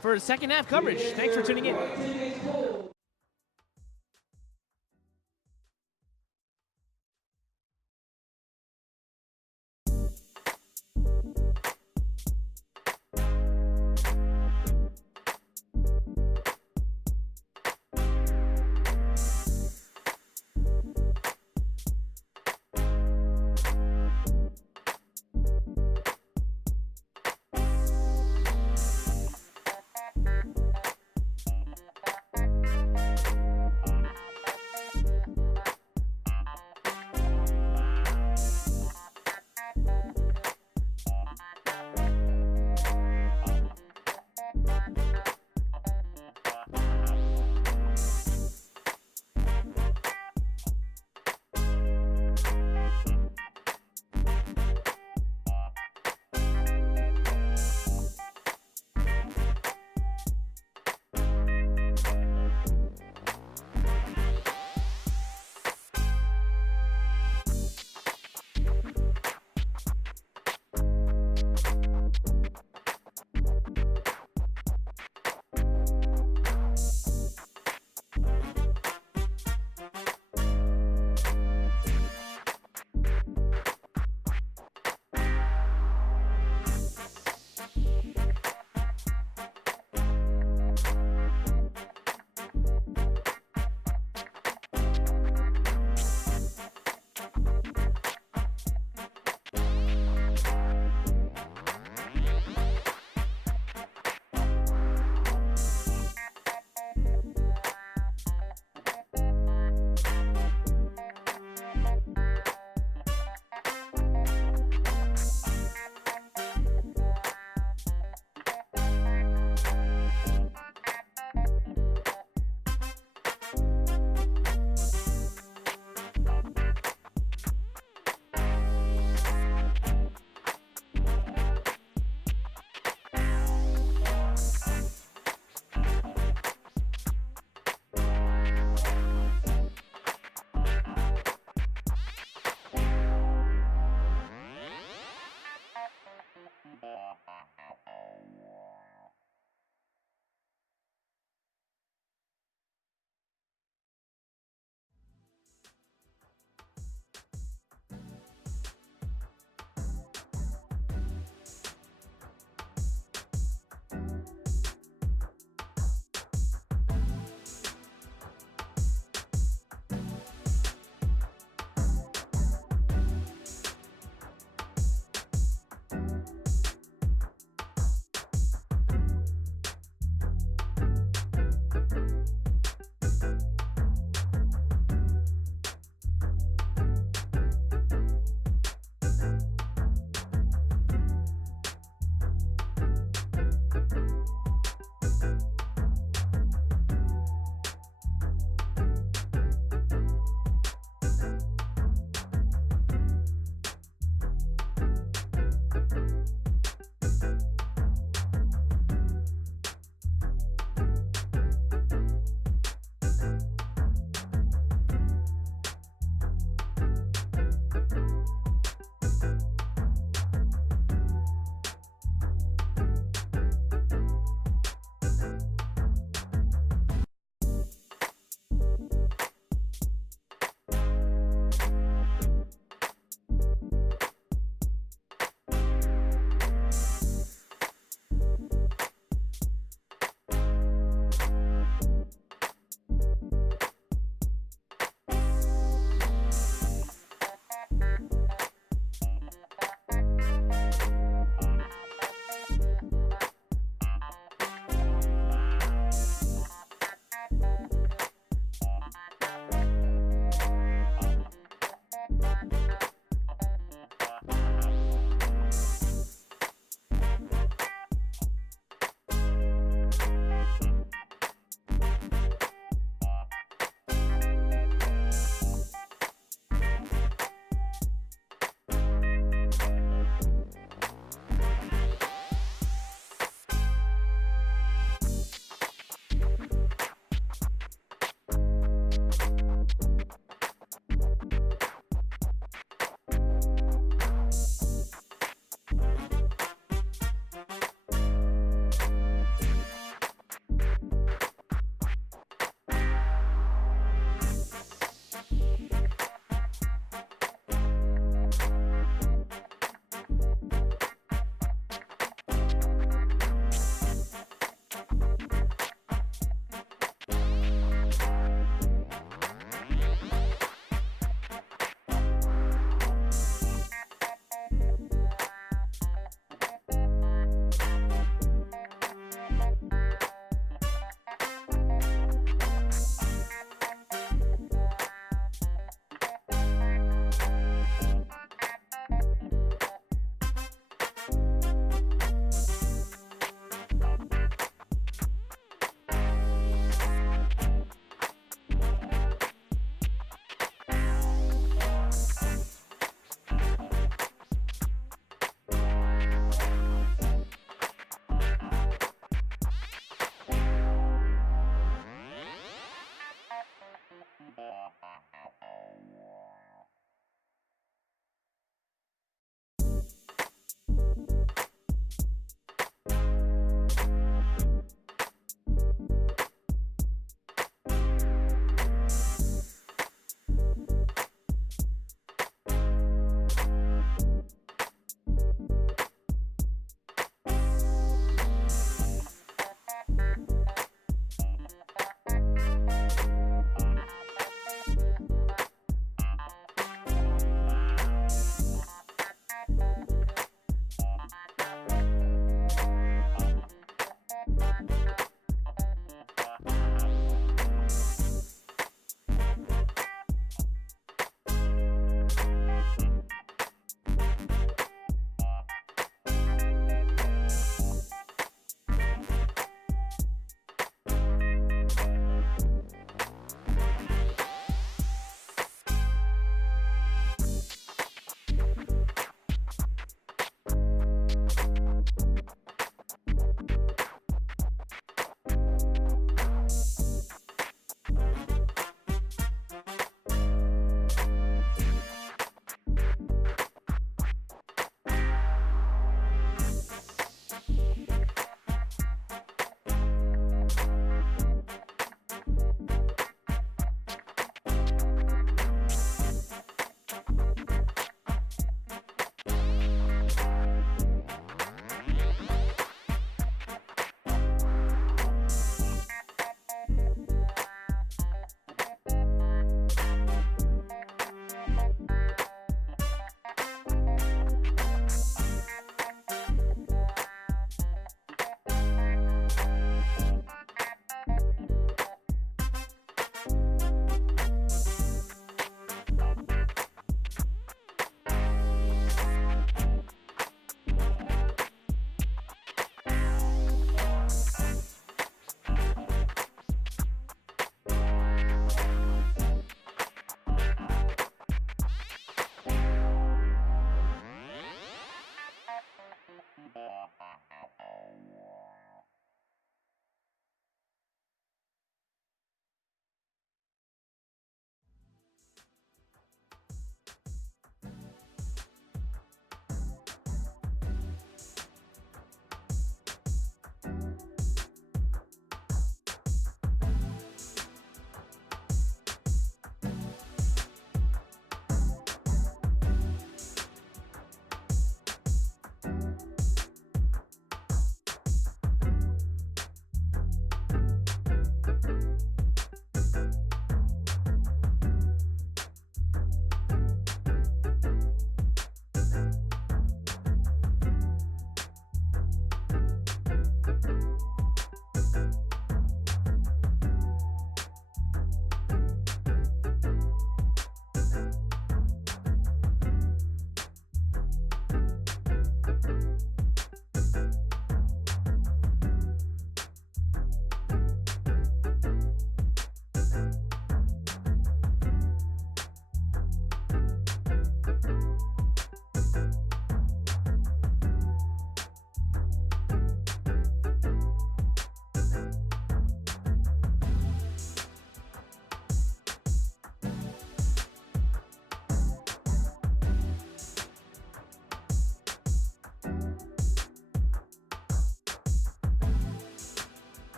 for second half coverage. Thanks for tuning in.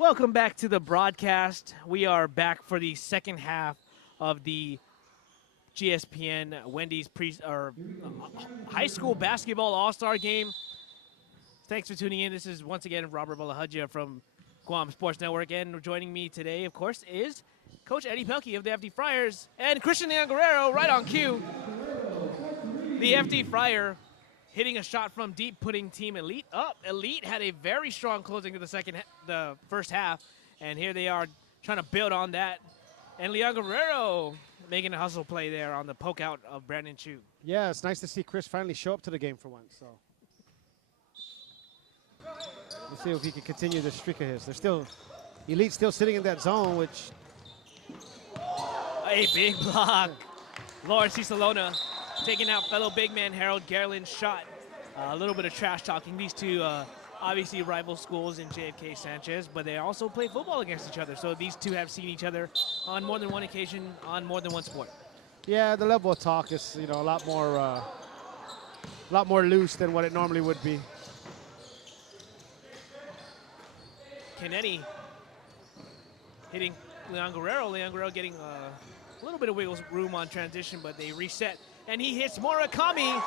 Welcome back to the broadcast. We are back for the second half of the GSPN Wendy's high school basketball all-star game. Thanks for tuning in. This is once again Robert Balahadja from Guam Sports Network, and joining me today, of course, is Coach Eddie Pelkey of the FD Friars and Christian Leon Guerrero right on cue. The FD Friar hitting a shot from deep, putting Team Elite up. Elite had a very strong closing to the first half, and here they are trying to build on that. And Leon Guerrero making a hustle play there on the poke out of Brandon Chu. Yeah, it's nice to see Chris finally show up to the game for once. So let's see if he can continue this streak of his. Elite still sitting in that zone, which a big block. Lawrence Cisalona taking out fellow big man Harold Garland's shot. A little bit of trash talking. These two obviously rival schools in JFK Sanchez, but they also play football against each other. So these two have seen each other on more than one occasion, on more than one sport. yeah, the level of talk is a lot more loose than what it normally would be. Kennedy hitting Leon Guerrero. Leon Guerrero getting a little bit of wiggle room on transition, but they reset. And he hits Murakami.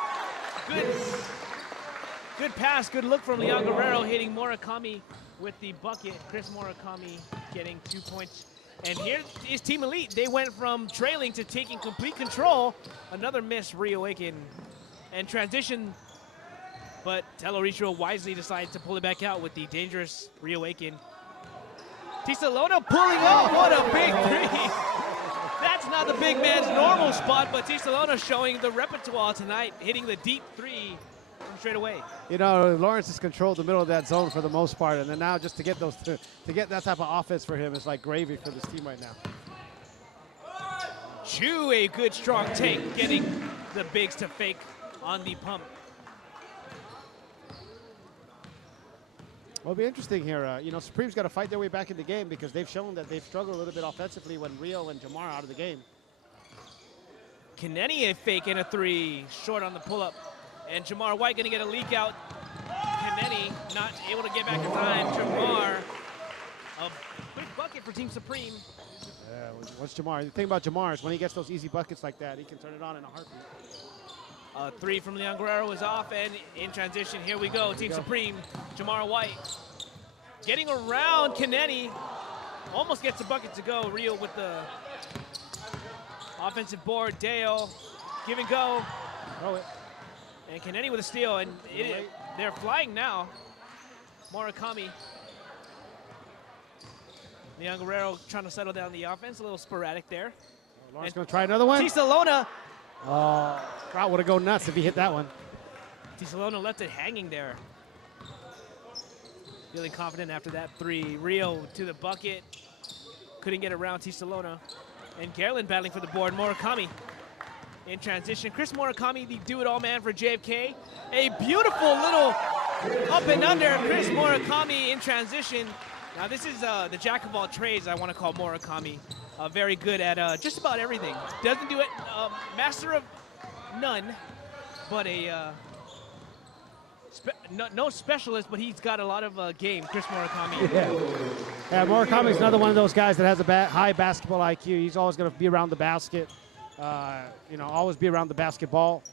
Good pass, good look from Leon Guerrero, hitting Murakami with the bucket. Chris Murakami getting 2 points. And here is Team Elite. They went from trailing to taking complete control. Another miss, reawaken and transition. But Teloricho wisely decides to pull it back out with the dangerous reawaken. Cisalona pulling up. What a big three. That's not the big man's normal spot, but Cisalona showing the repertoire tonight, hitting the deep three from straight away. Lawrence has controlled the middle of that zone for the most part, and then now just to get to get that type of offense for him is like gravy for this team right now. Chu, a good strong take, getting the bigs to fake on the pump. Well, it'll be interesting here. Supreme's got to fight their way back in the game because they've shown that they've struggled a little bit offensively when Rio and Jamar are out of the game. Kennedy a fake and a three, short on the pull-up. And Jamar White going to get a leak out. Kennedy not able to get back in time. Jamar, a big bucket for Team Supreme. Yeah, what's Jamar? The thing about Jamar is when he gets those easy buckets like that, he can turn it on in a heartbeat. A three from Leon Guerrero is off, and in transition, here we go. Team Supreme, Jamar White getting around Kennedy. Almost gets a bucket to go. Rio with the offensive board. Dale, give and go. Throw it. And Kennedy with a steal, and they're flying now. Murakami. Leon Guerrero trying to settle down the offense, a little sporadic there. Lawrence going to try another one. Cisalona. Crowd would have gone nuts if he hit that one. Cisalona left it hanging there. Feeling confident after that three. Rio to the bucket. Couldn't get around Cisalona. And Garland battling for the board. Murakami in transition. Chris Murakami, the do-it-all man for JFK. A beautiful little up and under. Chris Murakami in transition. Now this is the jack of all trades, I want to call Murakami. Very good at just about everything. Doesn't do it, master of none, but no specialist, but he's got a lot of game, Chris Murakami. Yeah, Murakami's another one of those guys that has a high basketball IQ. He's always going to be around the basket, always be around the basketball.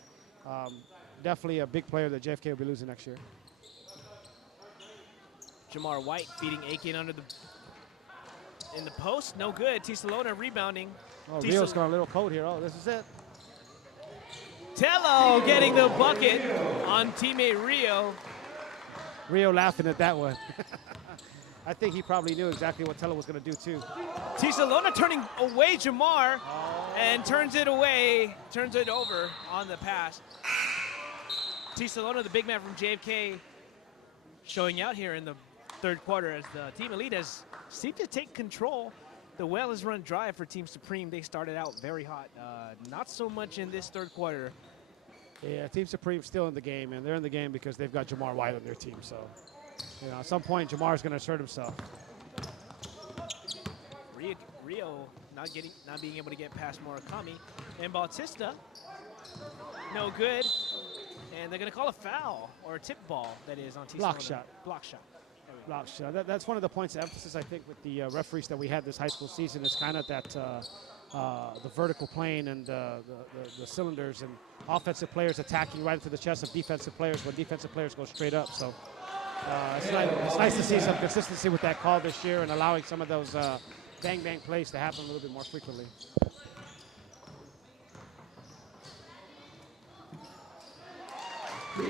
Definitely a big player that JFK will be losing next year. Jamar White beating Aiken in the post, no good. Cisalona rebounding. Oh, Rio's got a little code here. Oh, this is it. Tello getting the bucket on teammate Rio. Rio laughing at that one. I think he probably knew exactly what Tello was going to do too. Cisalona turning away Jamar and turns it over on the pass. Cisalona, the big man from JFK, showing out here in the third quarter as the Team Elite has seemed to take control. The well has run dry for Team Supreme. They started out very hot. Not so much in this third quarter. Yeah, Team Supreme's still in the game, and they're in the game because they've got Jamar White on their team. So, at some point, Jamar's going to assert himself. Rio not being able to get past Murakami. And Bautista, no good. And they're going to call a foul, or a tip ball, that is, on Cisalona. Block shot. Block shot. There block shot. That's one of the points of emphasis, I think, with the referees that we had this high school season is kind of that the vertical plane and the cylinders and offensive players attacking right into the chest of defensive players when defensive players go straight up. So it's nice to see some consistency with that call this year and allowing some of those bang-bang plays to happen a little bit more frequently.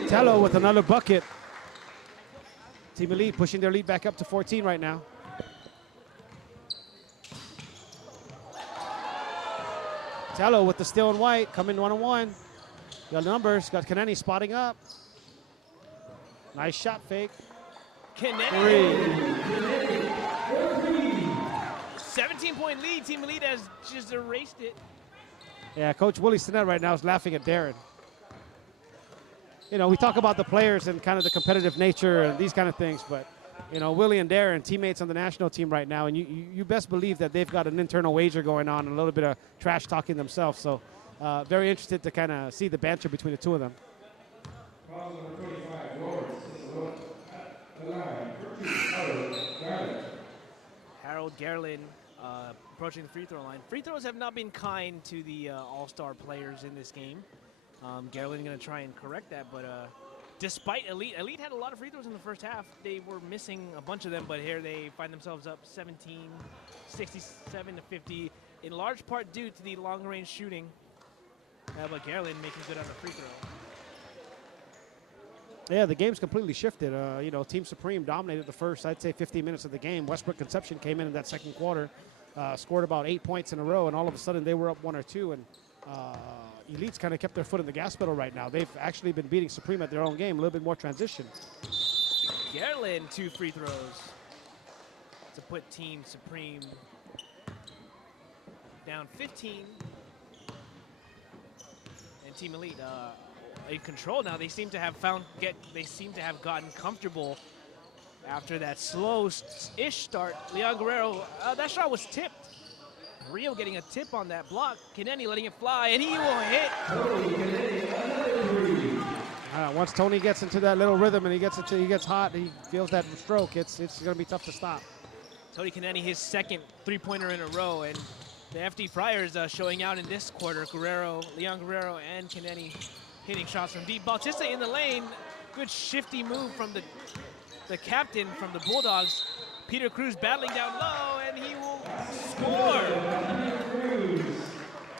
Tello with another bucket. Team Elite pushing their lead back up to 14 right now. Tello with the steal and white, coming one-on-one. Got numbers, got Kaneni spotting up. Nice shot fake. Kaneni. 17-point lead. Team Elite has just erased it. Yeah, Coach Willie Stinnett right now is laughing at Darren. You know, we talk about the players and kind of the competitive nature and these kind of things, but, you know, Willie and Darren, teammates on the national team right now, and you best believe that they've got an internal wager going on and a little bit of trash talking themselves. So very interested to kind of see the banter between the two of them. Harold Gerlin approaching the free throw line. Free throws have not been kind to the all-star players in this game. Gerlin going to try and correct that, but despite Elite had a lot of free throws in the first half. They were missing a bunch of them, but here they find themselves up 17, 67 to 50, in large part due to the long-range shooting. But Gerlin making good on the free throw. Yeah, the game's completely shifted. You know, Team Supreme dominated the first, I'd say, 15 minutes of the game. Westbrook Conception came in that second quarter, scored about 8 points in a row, and all of a sudden they were up 1 or 2. And Elite's kind of kept their foot in the gas pedal right now. They've actually been beating Supreme at their own game, a little bit more transition. Gerlin, 2 free throws to put Team Supreme down 15. And Team Elite in control now. They seem to have gotten comfortable after that slow-ish start. Leon Guerrero, that shot was tipped. Rio getting a tip on that block. Kaneni letting it fly, and he will hit. Once Tony gets into that little rhythm and he gets hot, he feels that stroke, it's going to be tough to stop. Tony Kaneni, his second three-pointer in a row, and the FD Friars showing out in this quarter. Leon Guerrero and Kaneni hitting shots from deep. Bautista in the lane. Good shifty move from the captain from the Bulldogs. Peter Cruz battling down low, and he will score.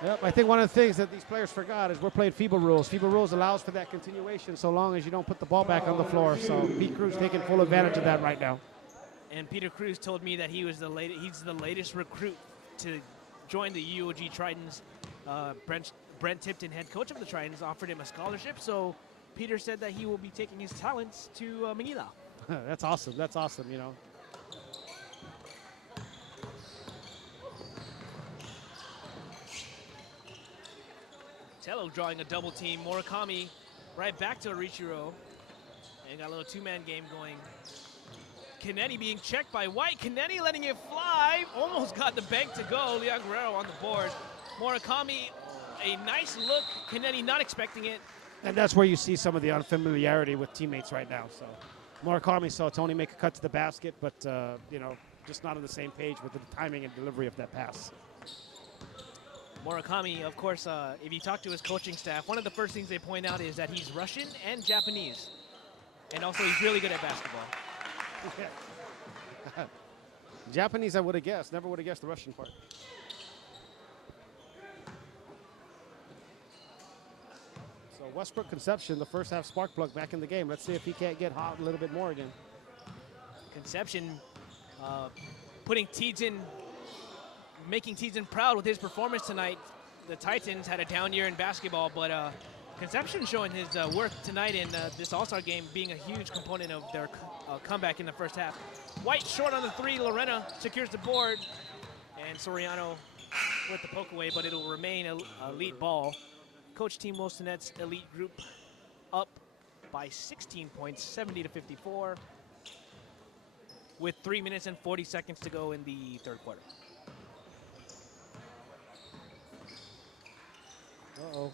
Yep, I think one of the things that these players forgot is we're playing FIBA rules. FIBA rules allows for that continuation so long as you don't put the ball back on the floor. So Pete Cruz taking full advantage of that right now. And Peter Cruz told me that he's the latest recruit to join the UOG Tritons. Brent Tipton, head coach of the Tritons, offered him a scholarship. So Peter said that he will be taking his talents to Manila. That's awesome. That's awesome, you know. Tello drawing a double team. Murakami right back to Arichiro. And got a little two-man game going. Kaneni being checked by White. Kaneni letting it fly. Almost got the bank to go. Leon Guerrero on the board. Murakami, a nice look. Kaneni not expecting it. And that's where you see some of the unfamiliarity with teammates right now. So Murakami saw Tony make a cut to the basket, but, you know, just not on the same page with the timing and delivery of that pass. Murakami, of course, if you talk to his coaching staff, one of the first things they point out is that he's Russian and Japanese. And also he's really good at basketball. Yeah. Japanese, I would have guessed. Never would have guessed the Russian part. So Westbrook Conception, the first half spark plug back in the game. Let's see if he can't get hot a little bit more again. Conception putting Tejan, making Tejan proud with his performance tonight. The Titans had a down year in basketball, but Conception showing his worth tonight in this All-Star game, being a huge component of their comeback in the first half. White short on the three. Lorena secures the board. And Soriano with the poke away, but it'll remain a Elite ball. Coach Team Wilsonette's Elite group up by 16 points, 70 to 54, with 3 minutes and 40 seconds to go in the third quarter. Uh-oh.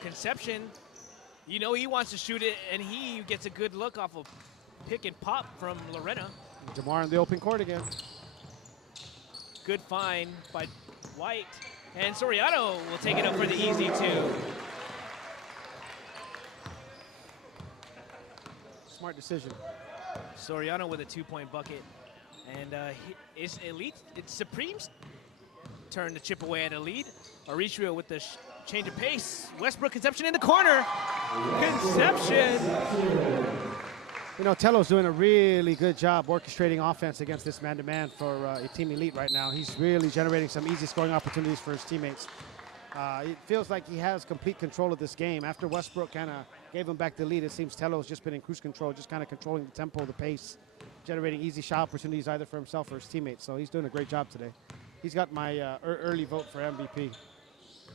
Conception You know he wants to shoot it, and he gets a good look off of pick and pop from Lorena. Jamar in the open court again. Good find by White. And Soriano will take it up for the easy two. Smart decision. Soriano with a 2-point bucket. And it's Supreme's turn to chip away at a lead. Aritrio with the change of pace. Westbrook Conception in the corner. Conception. You know, Tello's doing a really good job orchestrating offense against this man-to-man for Team Elite right now. He's really generating some easy scoring opportunities for his teammates. It feels like he has complete control of this game. After Westbrook kind of gave him back the lead, it seems Tello's just been in cruise control, just kind of controlling the tempo, the pace, generating easy shot opportunities either for himself or his teammates. So he's doing a great job today. He's got my early vote for MVP.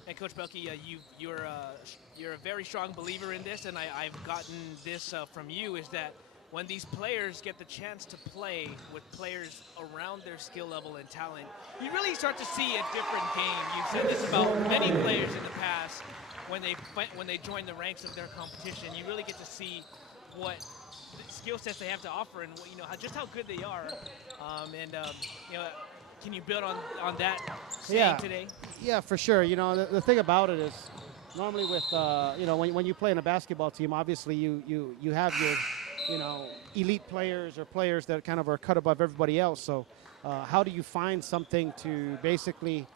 And Coach Belke, you're a very strong believer in this, and I've gotten this from you, is that when these players get the chance to play with players around their skill level and talent, you really start to see a different game. You've said this about many players in the past. When they join the ranks of their competition, you really get to see what skill sets they have to offer, and just how good they are. Can you build on that saying today? Yeah, for sure. You know, the thing about it is, normally with when you play in a basketball team, obviously you have your elite players or players that kind of are cut above everybody else. So how do you find something to basically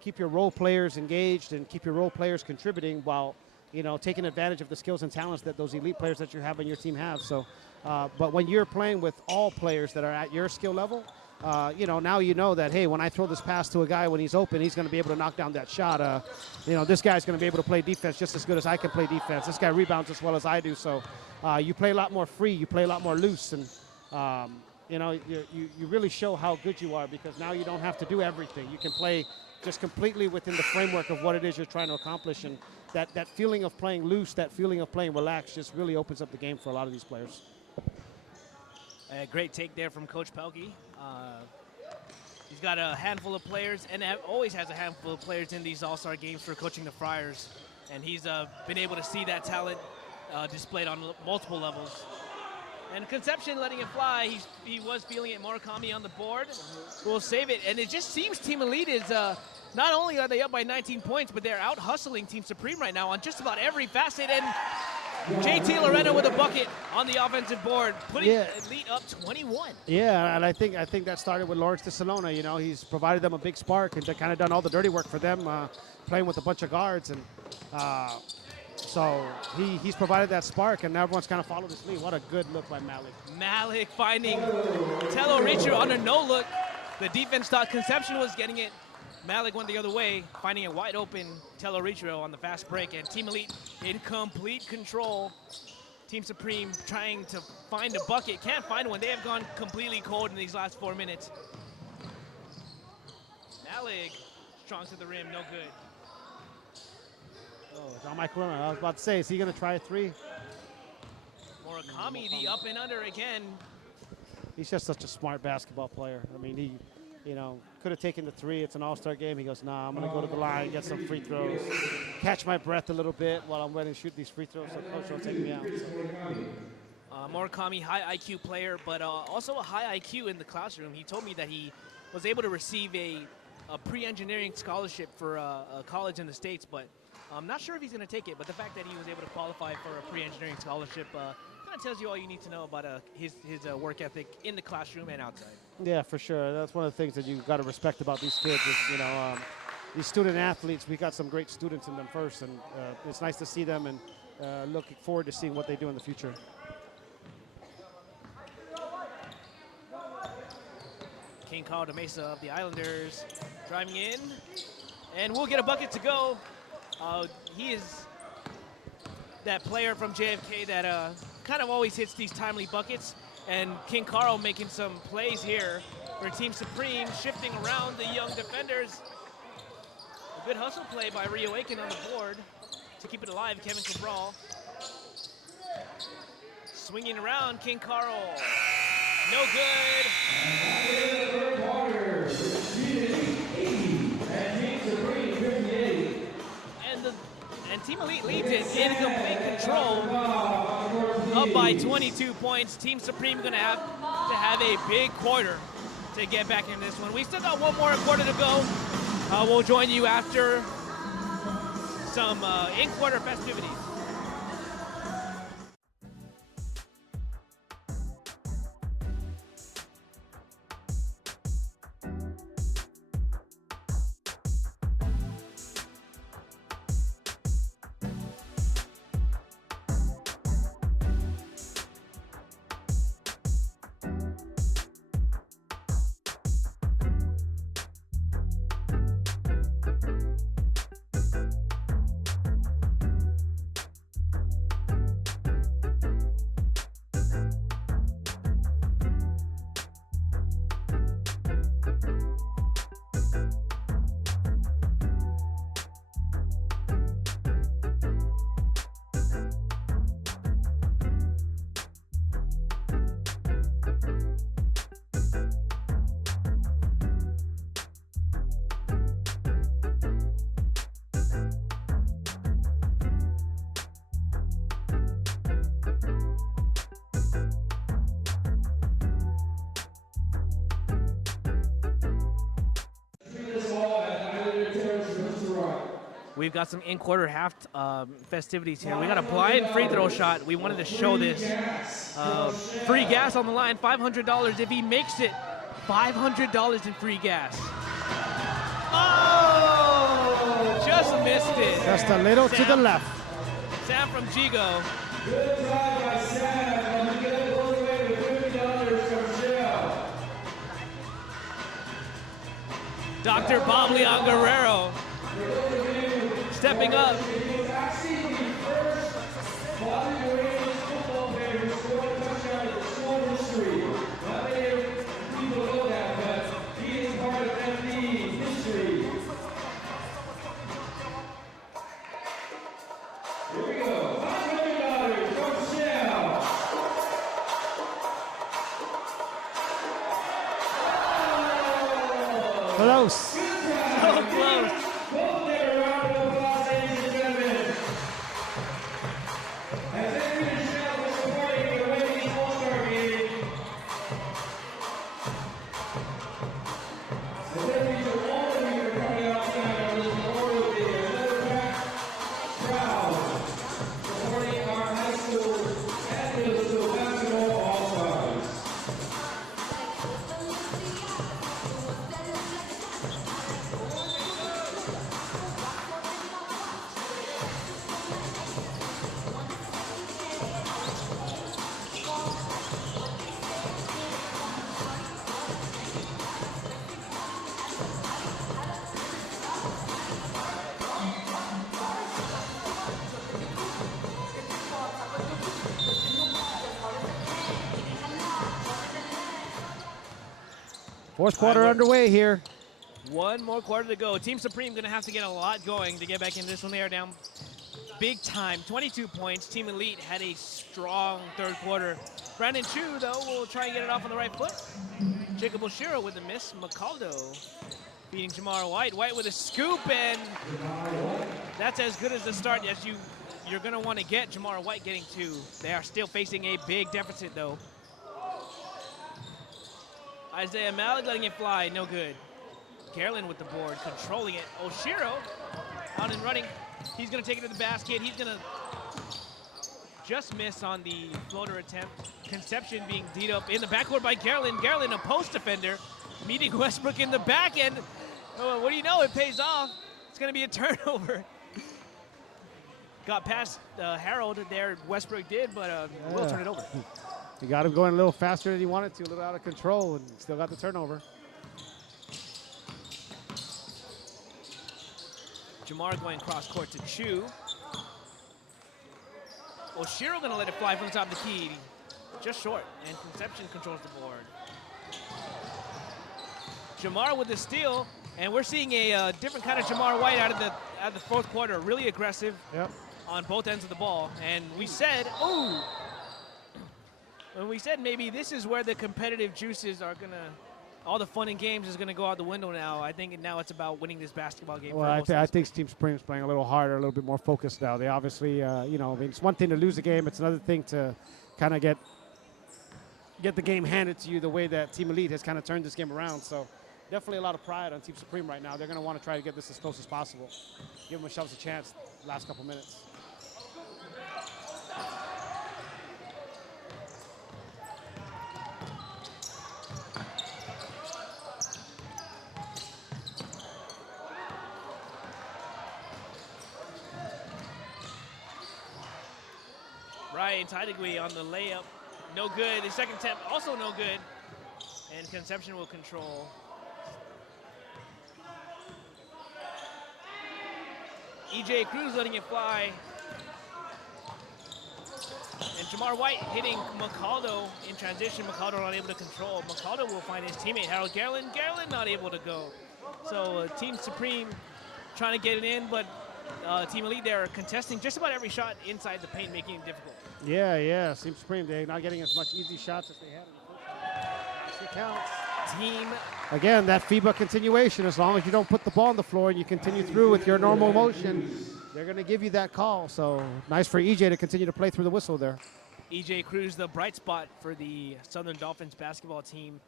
keep your role players engaged and keep your role players contributing while taking advantage of the skills and talents that those elite players that you have on your team have? So but when you're playing with all players that are at your skill level, now you know that, hey, when I throw this pass to a guy when he's open, he's going to be able to knock down that shot. This guy's going to be able to play defense just as good as I can play defense. This guy rebounds as well as I do. So you play a lot more free. You play a lot more loose. And, you really show how good you are, because now you don't have to do everything. You can play just completely within the framework of what it is you're trying to accomplish. And that feeling of playing loose, that feeling of playing relaxed just really opens up the game for a lot of these players. A great take there from Coach Pelkey. He's got a handful of players, and always has a handful of players in these All-Star games for coaching the Friars. And he's been able to see that talent displayed on multiple levels. And Conception letting it fly. He was feeling it. Murakami on the board. We'll save it. And it just seems Team Elite is, not only are they up by 19 points, but they're out hustling Team Supreme right now on just about every facet. And JT Lorena with a bucket on the offensive board, putting Elite up 21. Yeah, and I think that started with Lawrence DeSalona. He's provided them a big spark and kind of done all the dirty work for them, playing with a bunch of guards. And so he's provided that spark, and everyone's kind of followed his lead. What a good look by Malik. Malik finding Tello Richard under no look. The defense thought Conception was getting it. Malik went the other way, finding a wide open Tello Ritro on the fast break, and Team Elite in complete control. Team Supreme trying to find a bucket, can't find one. They have gone completely cold in these last 4 minutes. Malik, strong to the rim, no good. Oh, John Michael, I was about to say, is he going to try a three? Murakami, the up and under again. He's just such a smart basketball player. I mean, he could have taken the three. It's an all-star game. He goes, nah, I'm going to go to the line, get some free throws, catch my breath a little bit while I'm ready to shoot these free throws so coach won't take me out. So. Murakami, high IQ player, but also a high IQ in the classroom. He told me that he was able to receive a pre-engineering scholarship for a college in the States, but I'm not sure if he's going to take it. But the fact that he was able to qualify for a pre-engineering scholarship kind of tells you all you need to know about his work ethic in the classroom and outside. Yeah, for sure. That's one of the things that you've got to respect about these kids is, these student athletes, we got some great students in them first, and it's nice to see them and looking forward to seeing what they do in the future. King Carl de Mesa of the Islanders driving in, and we'll get a bucket to go. He is that player from JFK that kind of always hits these timely buckets. And King Carl making some plays here for Team Supreme, shifting around the young defenders. A good hustle play by Rio Aiken on the board to keep it alive, Kevin Cabral. Swinging around, King Carl. No good. And Team Elite leads it in complete control, up by 22 points. Team Supreme going to have a big quarter to get back in this one. We still got one more quarter to go. We'll join you after some in-quarter festivities. We've got some in-quarter half festivities here. We got a blind free throw shot. We wanted to show this. Free gas on the line, $500. If he makes it, $500 in free gas. Oh, just missed it. Just a little to the left. Sam from Jigo. Good try by Sam. I'm going to go away with $50 from Jill. Dr. Boblion Guerrero stepping up. Close. So close. Fourth quarter underway here. One more quarter to go. Team Supreme going to have to get a lot going to get back in this one. They are down big time, 22 points. Team Elite had a strong third quarter. Brandon Chu, though, will try and get it off on the right foot. Jacob Oshiro with a miss. Macaldo beating Jamar White. White with a scoop, and that's as good as the start as you're going to want to get. Jamar White getting two. They are still facing a big deficit, though. Isaiah Malik letting it fly, no good. Carolyn with the board, controlling it. Oshiro out and running. He's going to take it to the basket. He's going to just miss on the floater attempt. Conception being beat up in the backcourt by Carolyn. Carolyn, a post defender, meeting Westbrook in the back end. Oh, what do you know? It pays off. It's going to be a turnover. Got past Harold there, Westbrook did, but we'll turn it over. He got him going a little faster than he wanted to, a little out of control, and still got the turnover. Jamar going cross court to Chu. Oshiro gonna let it fly from the top of the key. Just short, and Conception controls the board. Jamar with the steal, and we're seeing a different kind of Jamar White out of the fourth quarter. Really aggressive on both ends of the ball. And we said, when we said maybe this is where the competitive juices are gonna all the fun and games is going to go out the window now. I think now it's about winning this basketball game. Well, I think Team Supreme's playing a little harder, a little bit more focused now. They obviously, you know, I mean, it's one thing to lose a game. It's another thing to kind of get the game handed to you the way that Team Elite has kind of turned this game around. So definitely a lot of pride on Team Supreme right now. They're going to want to try to get this as close as possible. Give themselves a chance the last couple minutes. Ryan Tidegui on the layup. No good. His second attempt also no good. And Conception will control. EJ Cruz letting it fly. And Jamar White hitting Macaldo in transition. Macaldo not able to control. Macaldo will find his teammate Harold Garland. Garland not able to go. So Team Supreme trying to get it in, but Team Elite there contesting just about every shot inside the paint, making it difficult. Yeah. Team Supreme, they're not getting as much easy shots as they had in the first half. Counts. Team. Again, that FIBA continuation, as long as you don't put the ball on the floor and you continue through with your normal motion, they're going to give you that call. So nice for EJ to continue to play through the whistle there. EJ Cruz, the bright spot for the Southern Dolphins basketball team.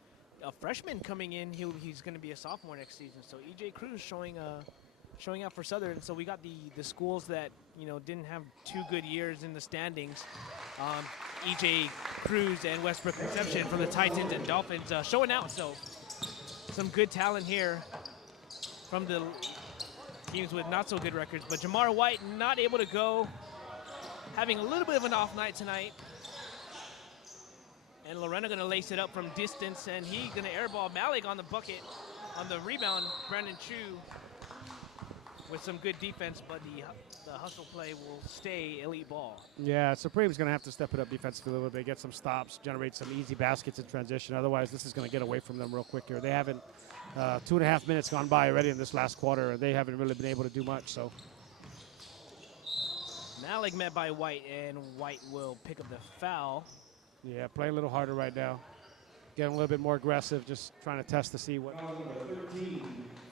A freshman coming in, he's going to be a sophomore next season. So EJ Cruz showing out for Southern. So we got the schools that, you know, didn't have too good years in the standings. EJ Cruz and Westbrook Conception from the Titans and Dolphins showing out. So some good talent here from the teams with not so good records. But Jamar White not able to go, having a little bit of an off night tonight. And Lorena going to lace it up from distance, and he's going to airball Malik on the bucket. On the rebound, Brandon Chu with some good defense, but the hustle play will stay elite ball. Yeah, Supreme's going to have to step it up defensively a little bit, get some stops, generate some easy baskets in transition. Otherwise, this is going to get away from them real quick here. They haven't 2.5 minutes gone by already in this last quarter, and they haven't really been able to do much. So Malik met by White, and White will pick up the foul. yeah, playing a little harder right now. Getting a little bit more aggressive, just trying to test to see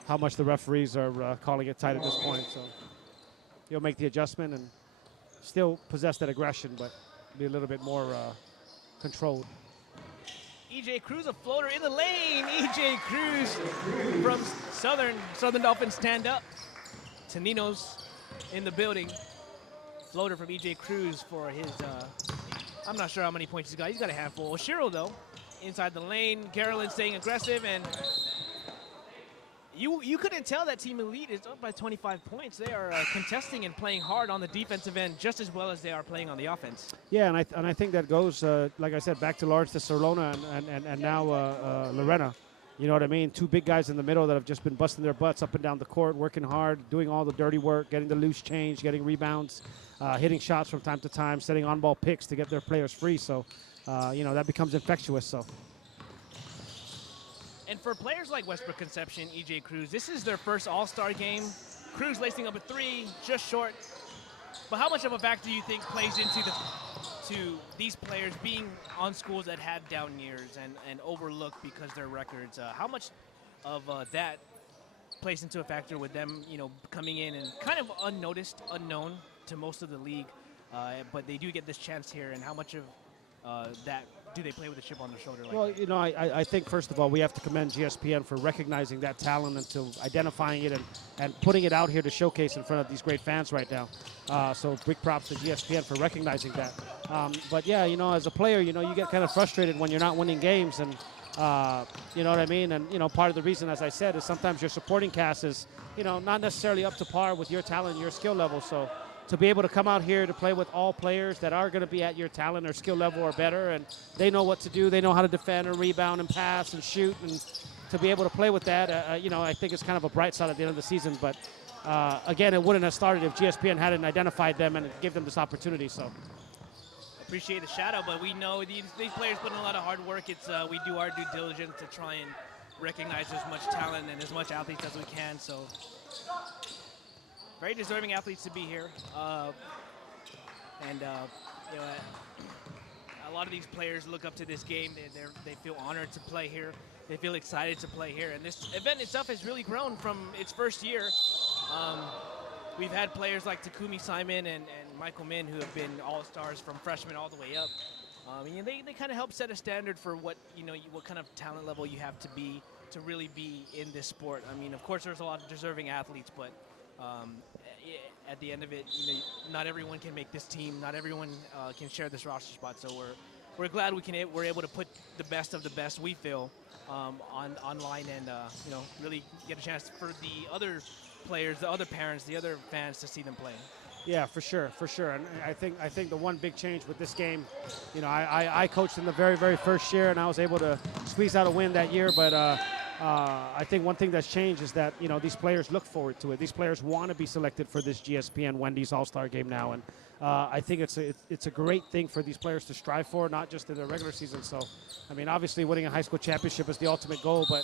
how much the referees are calling it tight at this point. So he'll make the adjustment and still possess that aggression, but be a little bit more controlled. EJ Cruz, a floater in the lane. EJ Cruz from Southern Dolphins stand up. Taninos in the building. Floater from EJ Cruz for his, I'm not sure how many points he's got. He's got a handful. Oshiro, though, inside the lane. Carolyn staying aggressive, and you couldn't tell that Team Elite is up by 25 points. They are contesting and playing hard on the defensive end just as well as they are playing on the offense. Yeah, and I think that goes, like I said, back to Lawrence Tessalona and now Lorena. You know what I mean? Two big guys in the middle that have just been busting their butts up and down the court, working hard, doing all the dirty work, getting the loose change, getting rebounds, hitting shots from time to time, setting on-ball picks to get their players free. So, you know, that becomes infectious. So. And for players like Westbrook Conception, EJ Cruz, this is their first All-Star game. Cruz lacing up a three, just short. But how much of a factor do you think plays into these players being on schools that have down years and overlooked because their records? How much of that plays into a factor with them, you know, coming in and kind of unnoticed, unknown to most of the league, but they do get this chance here, and how much of that do they play with a chip on their shoulder? Like well, that? you know, I think, first of all, we have to commend GSPN for recognizing that talent and to identifying it and putting it out here to showcase in front of these great fans right now. So big props to GSPN for recognizing that. But, yeah, you know, as a player, you know, you get kind of frustrated when you're not winning games. And, you know what I mean? And, you know, part of the reason, as I said, is sometimes your supporting cast is, you know, not necessarily up to par with your talent and your skill level. So to be able to come out here to play with all players that are going to be at your talent or skill level or better, and they know what to do, they know how to defend and rebound and pass and shoot, and to be able to play with that, you know, I think it's kind of a bright side at the end of the season. But again, it wouldn't have started if GSPN hadn't identified them and give them this opportunity. So appreciate the shout out, but we know these players put in a lot of hard work. It's we do our due diligence to try and recognize as much talent and as much athletes as we can. So very deserving athletes to be here, and you know, a lot of these players look up to this game. They feel honored to play here. they feel excited to play here. And this event itself has really grown from its first year. We've had players like Takumi Simon and Michael Min who have been all-stars from freshman all the way up. They kind of help set a standard for what kind of talent level you have to be to really be in this sport. I mean, of course, there's a lot of deserving athletes, but at the end of it, not everyone can make this team. Not everyone can share this roster spot. So we're glad we're able to put the best of the best we feel online and really get a chance for the other players, the other parents, the other fans to see them play. Yeah, for sure. And I think the one big change with this game, I coached in the very, very first year, and I was able to squeeze out a win that year. But I think one thing that's changed is that these players look forward to it. These players want to be selected for this GSPN Wendy's All-Star Game now, and I think it's a great thing for these players to strive for, not just in the regular season. So, I mean, obviously winning a high school championship is the ultimate goal, but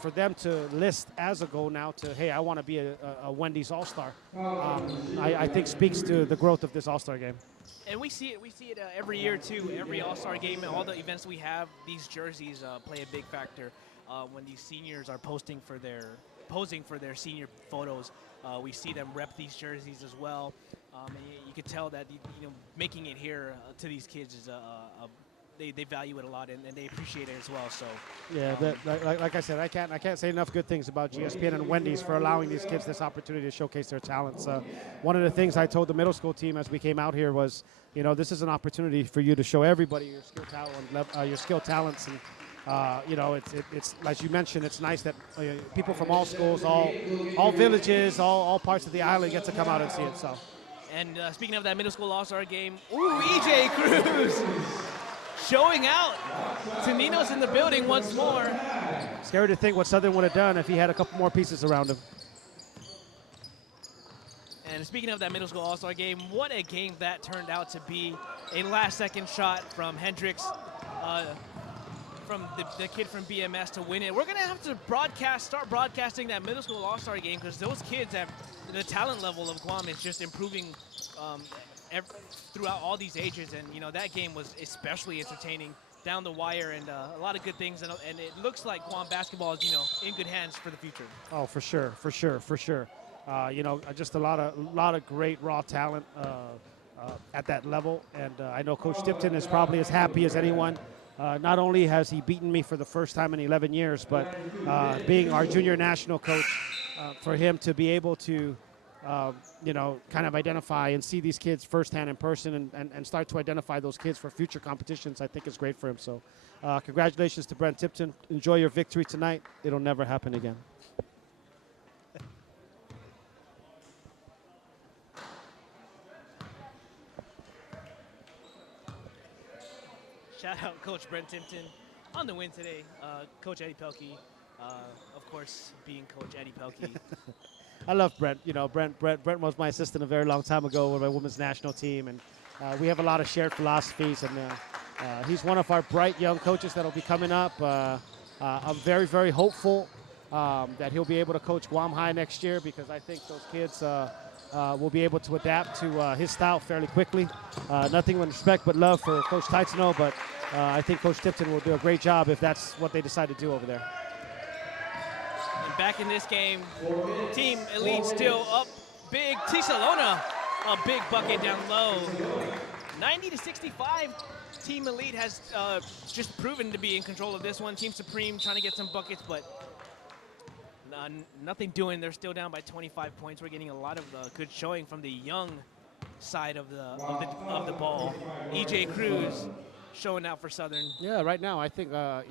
for them to list as a goal now to, hey, I want to be a Wendy's All-Star, I think speaks to the growth of this All-Star game. And we see it every year too. Every All-Star game and all the events we have, these jerseys play a big factor. When these seniors are posing for their senior photos, we see them rep these jerseys as well. And you can tell that making it here to these kids is they value it a lot, and they appreciate it as well. So yeah, like I said, I can't say enough good things about GSPN and Wendy's for allowing these kids this opportunity to showcase their talents. One of the things I told the middle school team as we came out here was, this is an opportunity for you to show everybody your skill talents, and it's as you mentioned, it's nice that people from all schools, all villages, all parts of the island get to come out and see it. So. And speaking of that middle school All-Star game, EJ Cruz showing out. Tonino's in the building once more. Scary to think what Southern would have done if he had a couple more pieces around him. And speaking of that middle school All-Star game, what a game that turned out to be. A last-second shot from Hendricks, from the kid from BMS to win it. We're going to have to start broadcasting that middle school All-Star game, because those kids have the talent level of Guam is just improving throughout all these ages, and that game was especially entertaining down the wire, and a lot of good things, and it looks like Guam basketball is in good hands for the future. Oh, for sure. Just a lot of great raw talent at that level, and I know Coach Tipton is probably as happy as anyone. Not only has he beaten me for the first time in 11 years, but being our junior national coach, for him to be able to kind of identify and see these kids firsthand in person and start to identify those kids for future competitions, I think is great for him. So congratulations to Brent Tipton. Enjoy your victory tonight. It'll never happen again. Shout out Coach Brent Tipton on the win today. Coach Eddie Pelkey, of course, being Coach Eddie Pelkey. I love Brent. Brent was my assistant a very long time ago with my women's national team, and we have a lot of shared philosophies, and he's one of our bright young coaches that will be coming up. I'm very, very hopeful that he'll be able to coach Guam High next year, because I think those kids will be able to adapt to his style fairly quickly. Nothing but respect but love for Coach Taitsino, but I think Coach Tipton will do a great job if that's what they decide to do over there. And back in this game, Team Elite still up big. Tisalona, a big bucket down low. 90-65. Team Elite has just proven to be in control of this one. Team Supreme trying to get some buckets, but nothing doing. They're still down by 25 points. We're getting a lot of good showing from the young side of the ball. EJ Cruz showing out for Southern. Yeah, right now I think I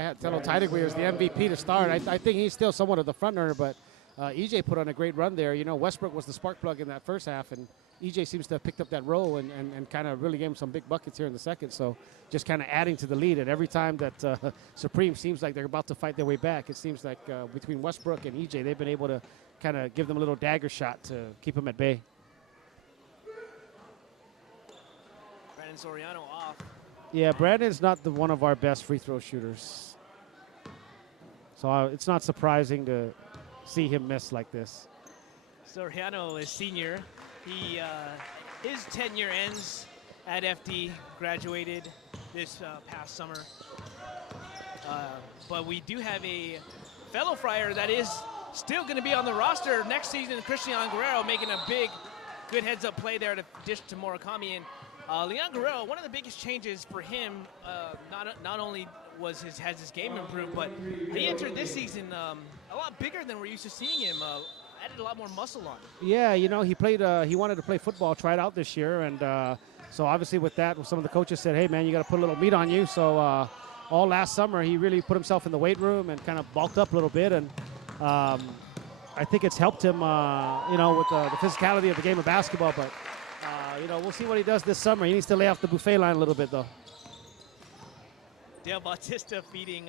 had Telo Tidegwe as the MVP to start. I think he's still somewhat of the front runner, but EJ put on a great run there. Westbrook was the spark plug in that first half, and EJ seems to have picked up that role and kind of really gave him some big buckets here in the second. So just kind of adding to the lead. And every time that Supreme seems like they're about to fight their way back, it seems like between Westbrook and EJ, they've been able to kind of give them a little dagger shot to keep them at bay. Brandon Soriano off. Yeah, Brandon's not one of our best free throw shooters. So it's not surprising to see him miss like this. Soriano is senior. His tenure ends at FD, graduated this past summer. But we do have a fellow Friar that is still going to be on the roster next season, Christian Guerrero, making a good heads-up play there to dish to Murakami. And Leon Guerrero, one of the biggest changes for him, not only has his game improved, but he entered this season a lot bigger than we're used to seeing him. Added a lot more muscle on. Yeah, you know, he wanted to play football, tried out this year, and so obviously with that, some of the coaches said, hey, man, you got to put a little meat on you. So all last summer, he really put himself in the weight room and kind of bulked up a little bit, and I think it's helped him, you know, with the physicality of the game of basketball, but you know, we'll see what he does this summer. He needs to lay off the buffet line a little bit, though. Dale Bautista feeding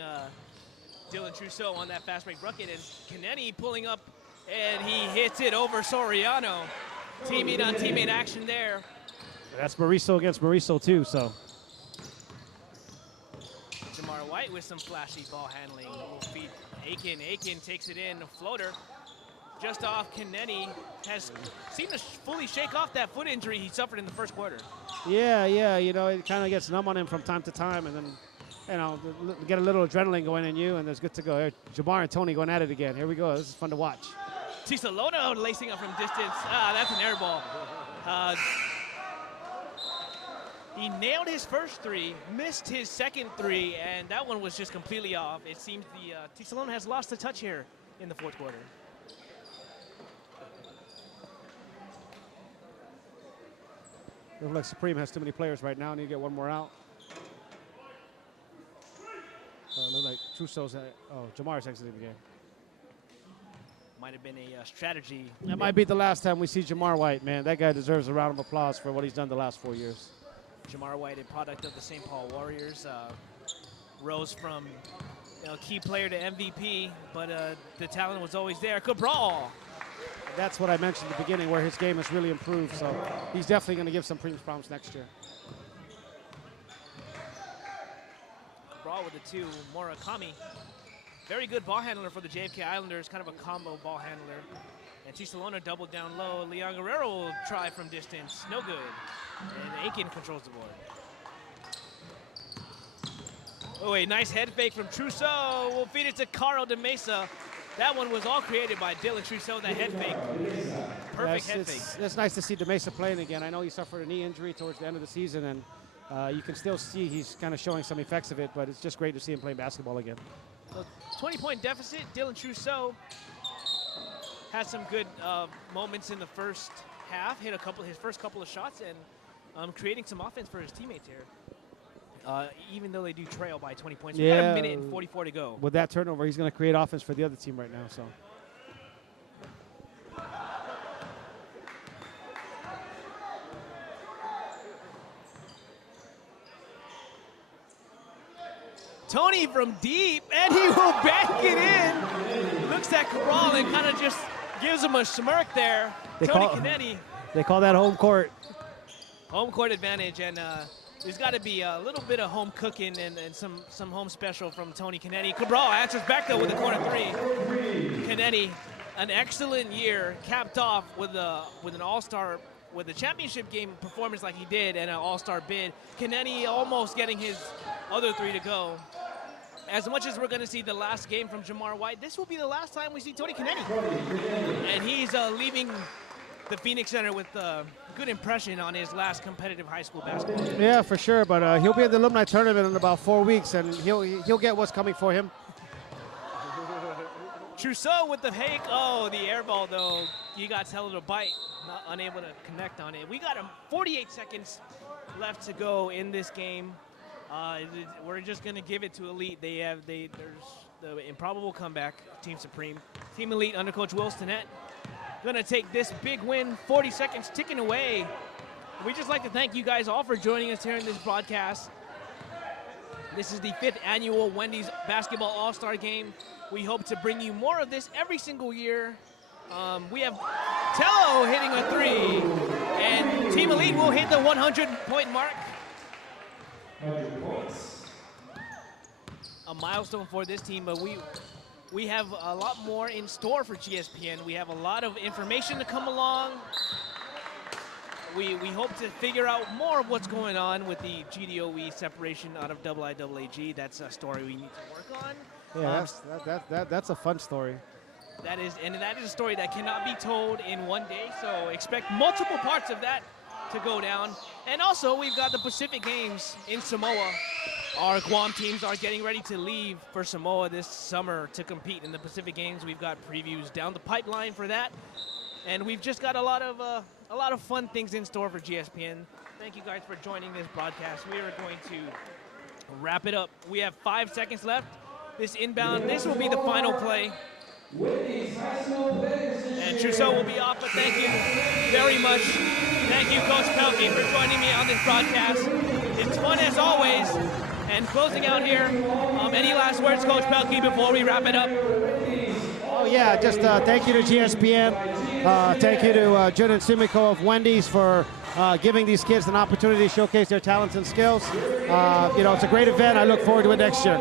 Dylan Trousseau on that fast break bucket, and Kennedy pulling up, and he hits it over Soriano. Teammate on teammate action there. That's Mauricio against Mauricio, too, so. Jamar White with some flashy ball handling. Will feed Aiken. Aiken takes it in, a floater. Just off Kennedy. Has seemed to fully shake off that foot injury he suffered in the first quarter. Yeah, you know, it kind of gets numb on him from time to time, and then, you know, get a little adrenaline going in you, and it's good to go. Here, Jamar and Tony going at it again. Here we go. This is fun to watch. Tisalona lacing up from distance. That's an air ball. He nailed his first three, missed his second three, and that one was just completely off. It seems the Tisalona has lost the touch here in the fourth quarter. Looks like Supreme has too many players right now. Need to get one more out. Looks like Trousseau's, Jamar's exiting the game. Might have been a strategy. That might be the last time we see Jamar White, man. That guy deserves a round of applause for what he's done the last 4 years. Jamar White, a product of the St. Paul Warriors, rose from key player to MVP, but the talent was always there. Cabral. That's what I mentioned at the beginning, where his game has really improved. So he's definitely going to give some problems next year. Cabral with the two. Murakami, very good ball handler for the JFK Islanders, kind of a combo ball handler. And Tisalona doubled down low. Leon Guerrero will try from distance. No good. And Aiken controls the board. Oh, a nice head fake from Trousseau. We'll feed it to Carl de Mesa. That one was all created by Dylan Trousseau, that head fake. Perfect head fake. It's nice to see de Mesa playing again. I know he suffered a knee injury towards the end of the season, and you can still see he's kind of showing some effects of it, but it's just great to see him playing basketball again. So 20-point deficit. Dylan Trousseau had some good moments in the first half, hit his first couple of shots, and creating some offense for his teammates here. Even though they do trail by 20 points. Yeah, we got a minute and 44 to go. With that turnover, he's going to create offense for the other team right now. So. Tony from deep, and he will bank it in. Looks at Cabral and kind of just gives him a smirk there. Tony Kennedy. They call that home court. Home court advantage, and there's got to be a little bit of home cooking and some home special from Tony Kennedy. Cabral answers back, though, with a corner three. Kennedy, an excellent year, capped off with an all-star, with a championship game performance like he did and an all-star bid. Kennedy almost getting his other three to go. As much as we're going to see the last game from Jamar White, this will be the last time we see Tony Kennedy. And he's leaving the Phoenix Center with a good impression on his last competitive high school basketball game. Yeah, for sure, but he'll be at the alumni tournament in about 4 weeks, and he'll get what's coming for him. Trousseau with the fake. Oh, the air ball, though. He got held to bite, unable to connect on it. We got 48 seconds left to go in this game. We're just going to give it to Elite. There's the improbable comeback, Team Supreme. Team Elite under Coach Will Stinnett going to take this big win, 40 seconds ticking away. We'd just like to thank you guys all for joining us here in this broadcast. This is the 5th annual Wendy's Basketball All-Star Game. We hope to bring you more of this every single year. We have Tello hitting a three, and Team Elite will hit the 100-point mark. 100 points. A milestone for this team, but we have a lot more in store for GSPN. We have a lot of information to come along. We hope to figure out more of what's going on with the GDOE separation out of IIAAG. That's a story we need to work on. Yeah, that's a fun story. That is a story that cannot be told in one day, so expect multiple parts of that to go down. And also, we've got the Pacific Games in Samoa. Our Guam teams are getting ready to leave for Samoa this summer to compete in the Pacific Games. We've got previews down the pipeline for that, and we've just got a lot of fun things in store for GSPN. Thank you guys for joining this broadcast. We are going to wrap it up. We have 5 seconds left. This inbound, this will be the final play. And Trousseau will be off, but thank you very much. Thank you, Coach Pelkey, for joining me on this broadcast. It's fun as always. And closing out here, any last words, Coach Pelkey, before we wrap it up? Oh, yeah, just thank you to GSPN. Thank you to Jun and Sumiko of Wendy's for giving these kids an opportunity to showcase their talents and skills. It's a great event. I look forward to it next year.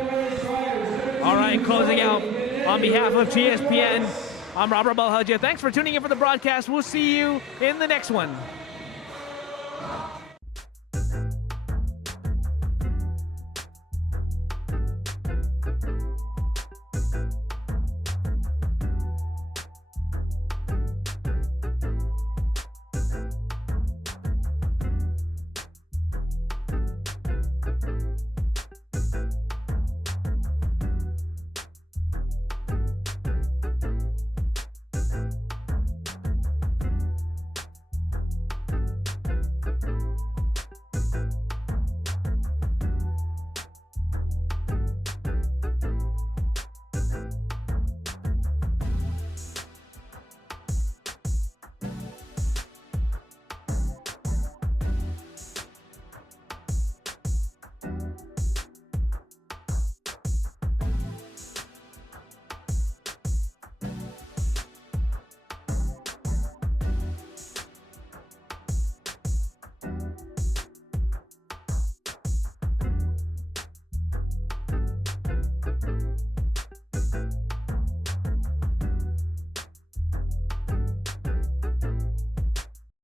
All right, closing out, on behalf of GSPN, I'm Robert Balhaja. Thanks for tuning in for the broadcast. We'll see you in the next one.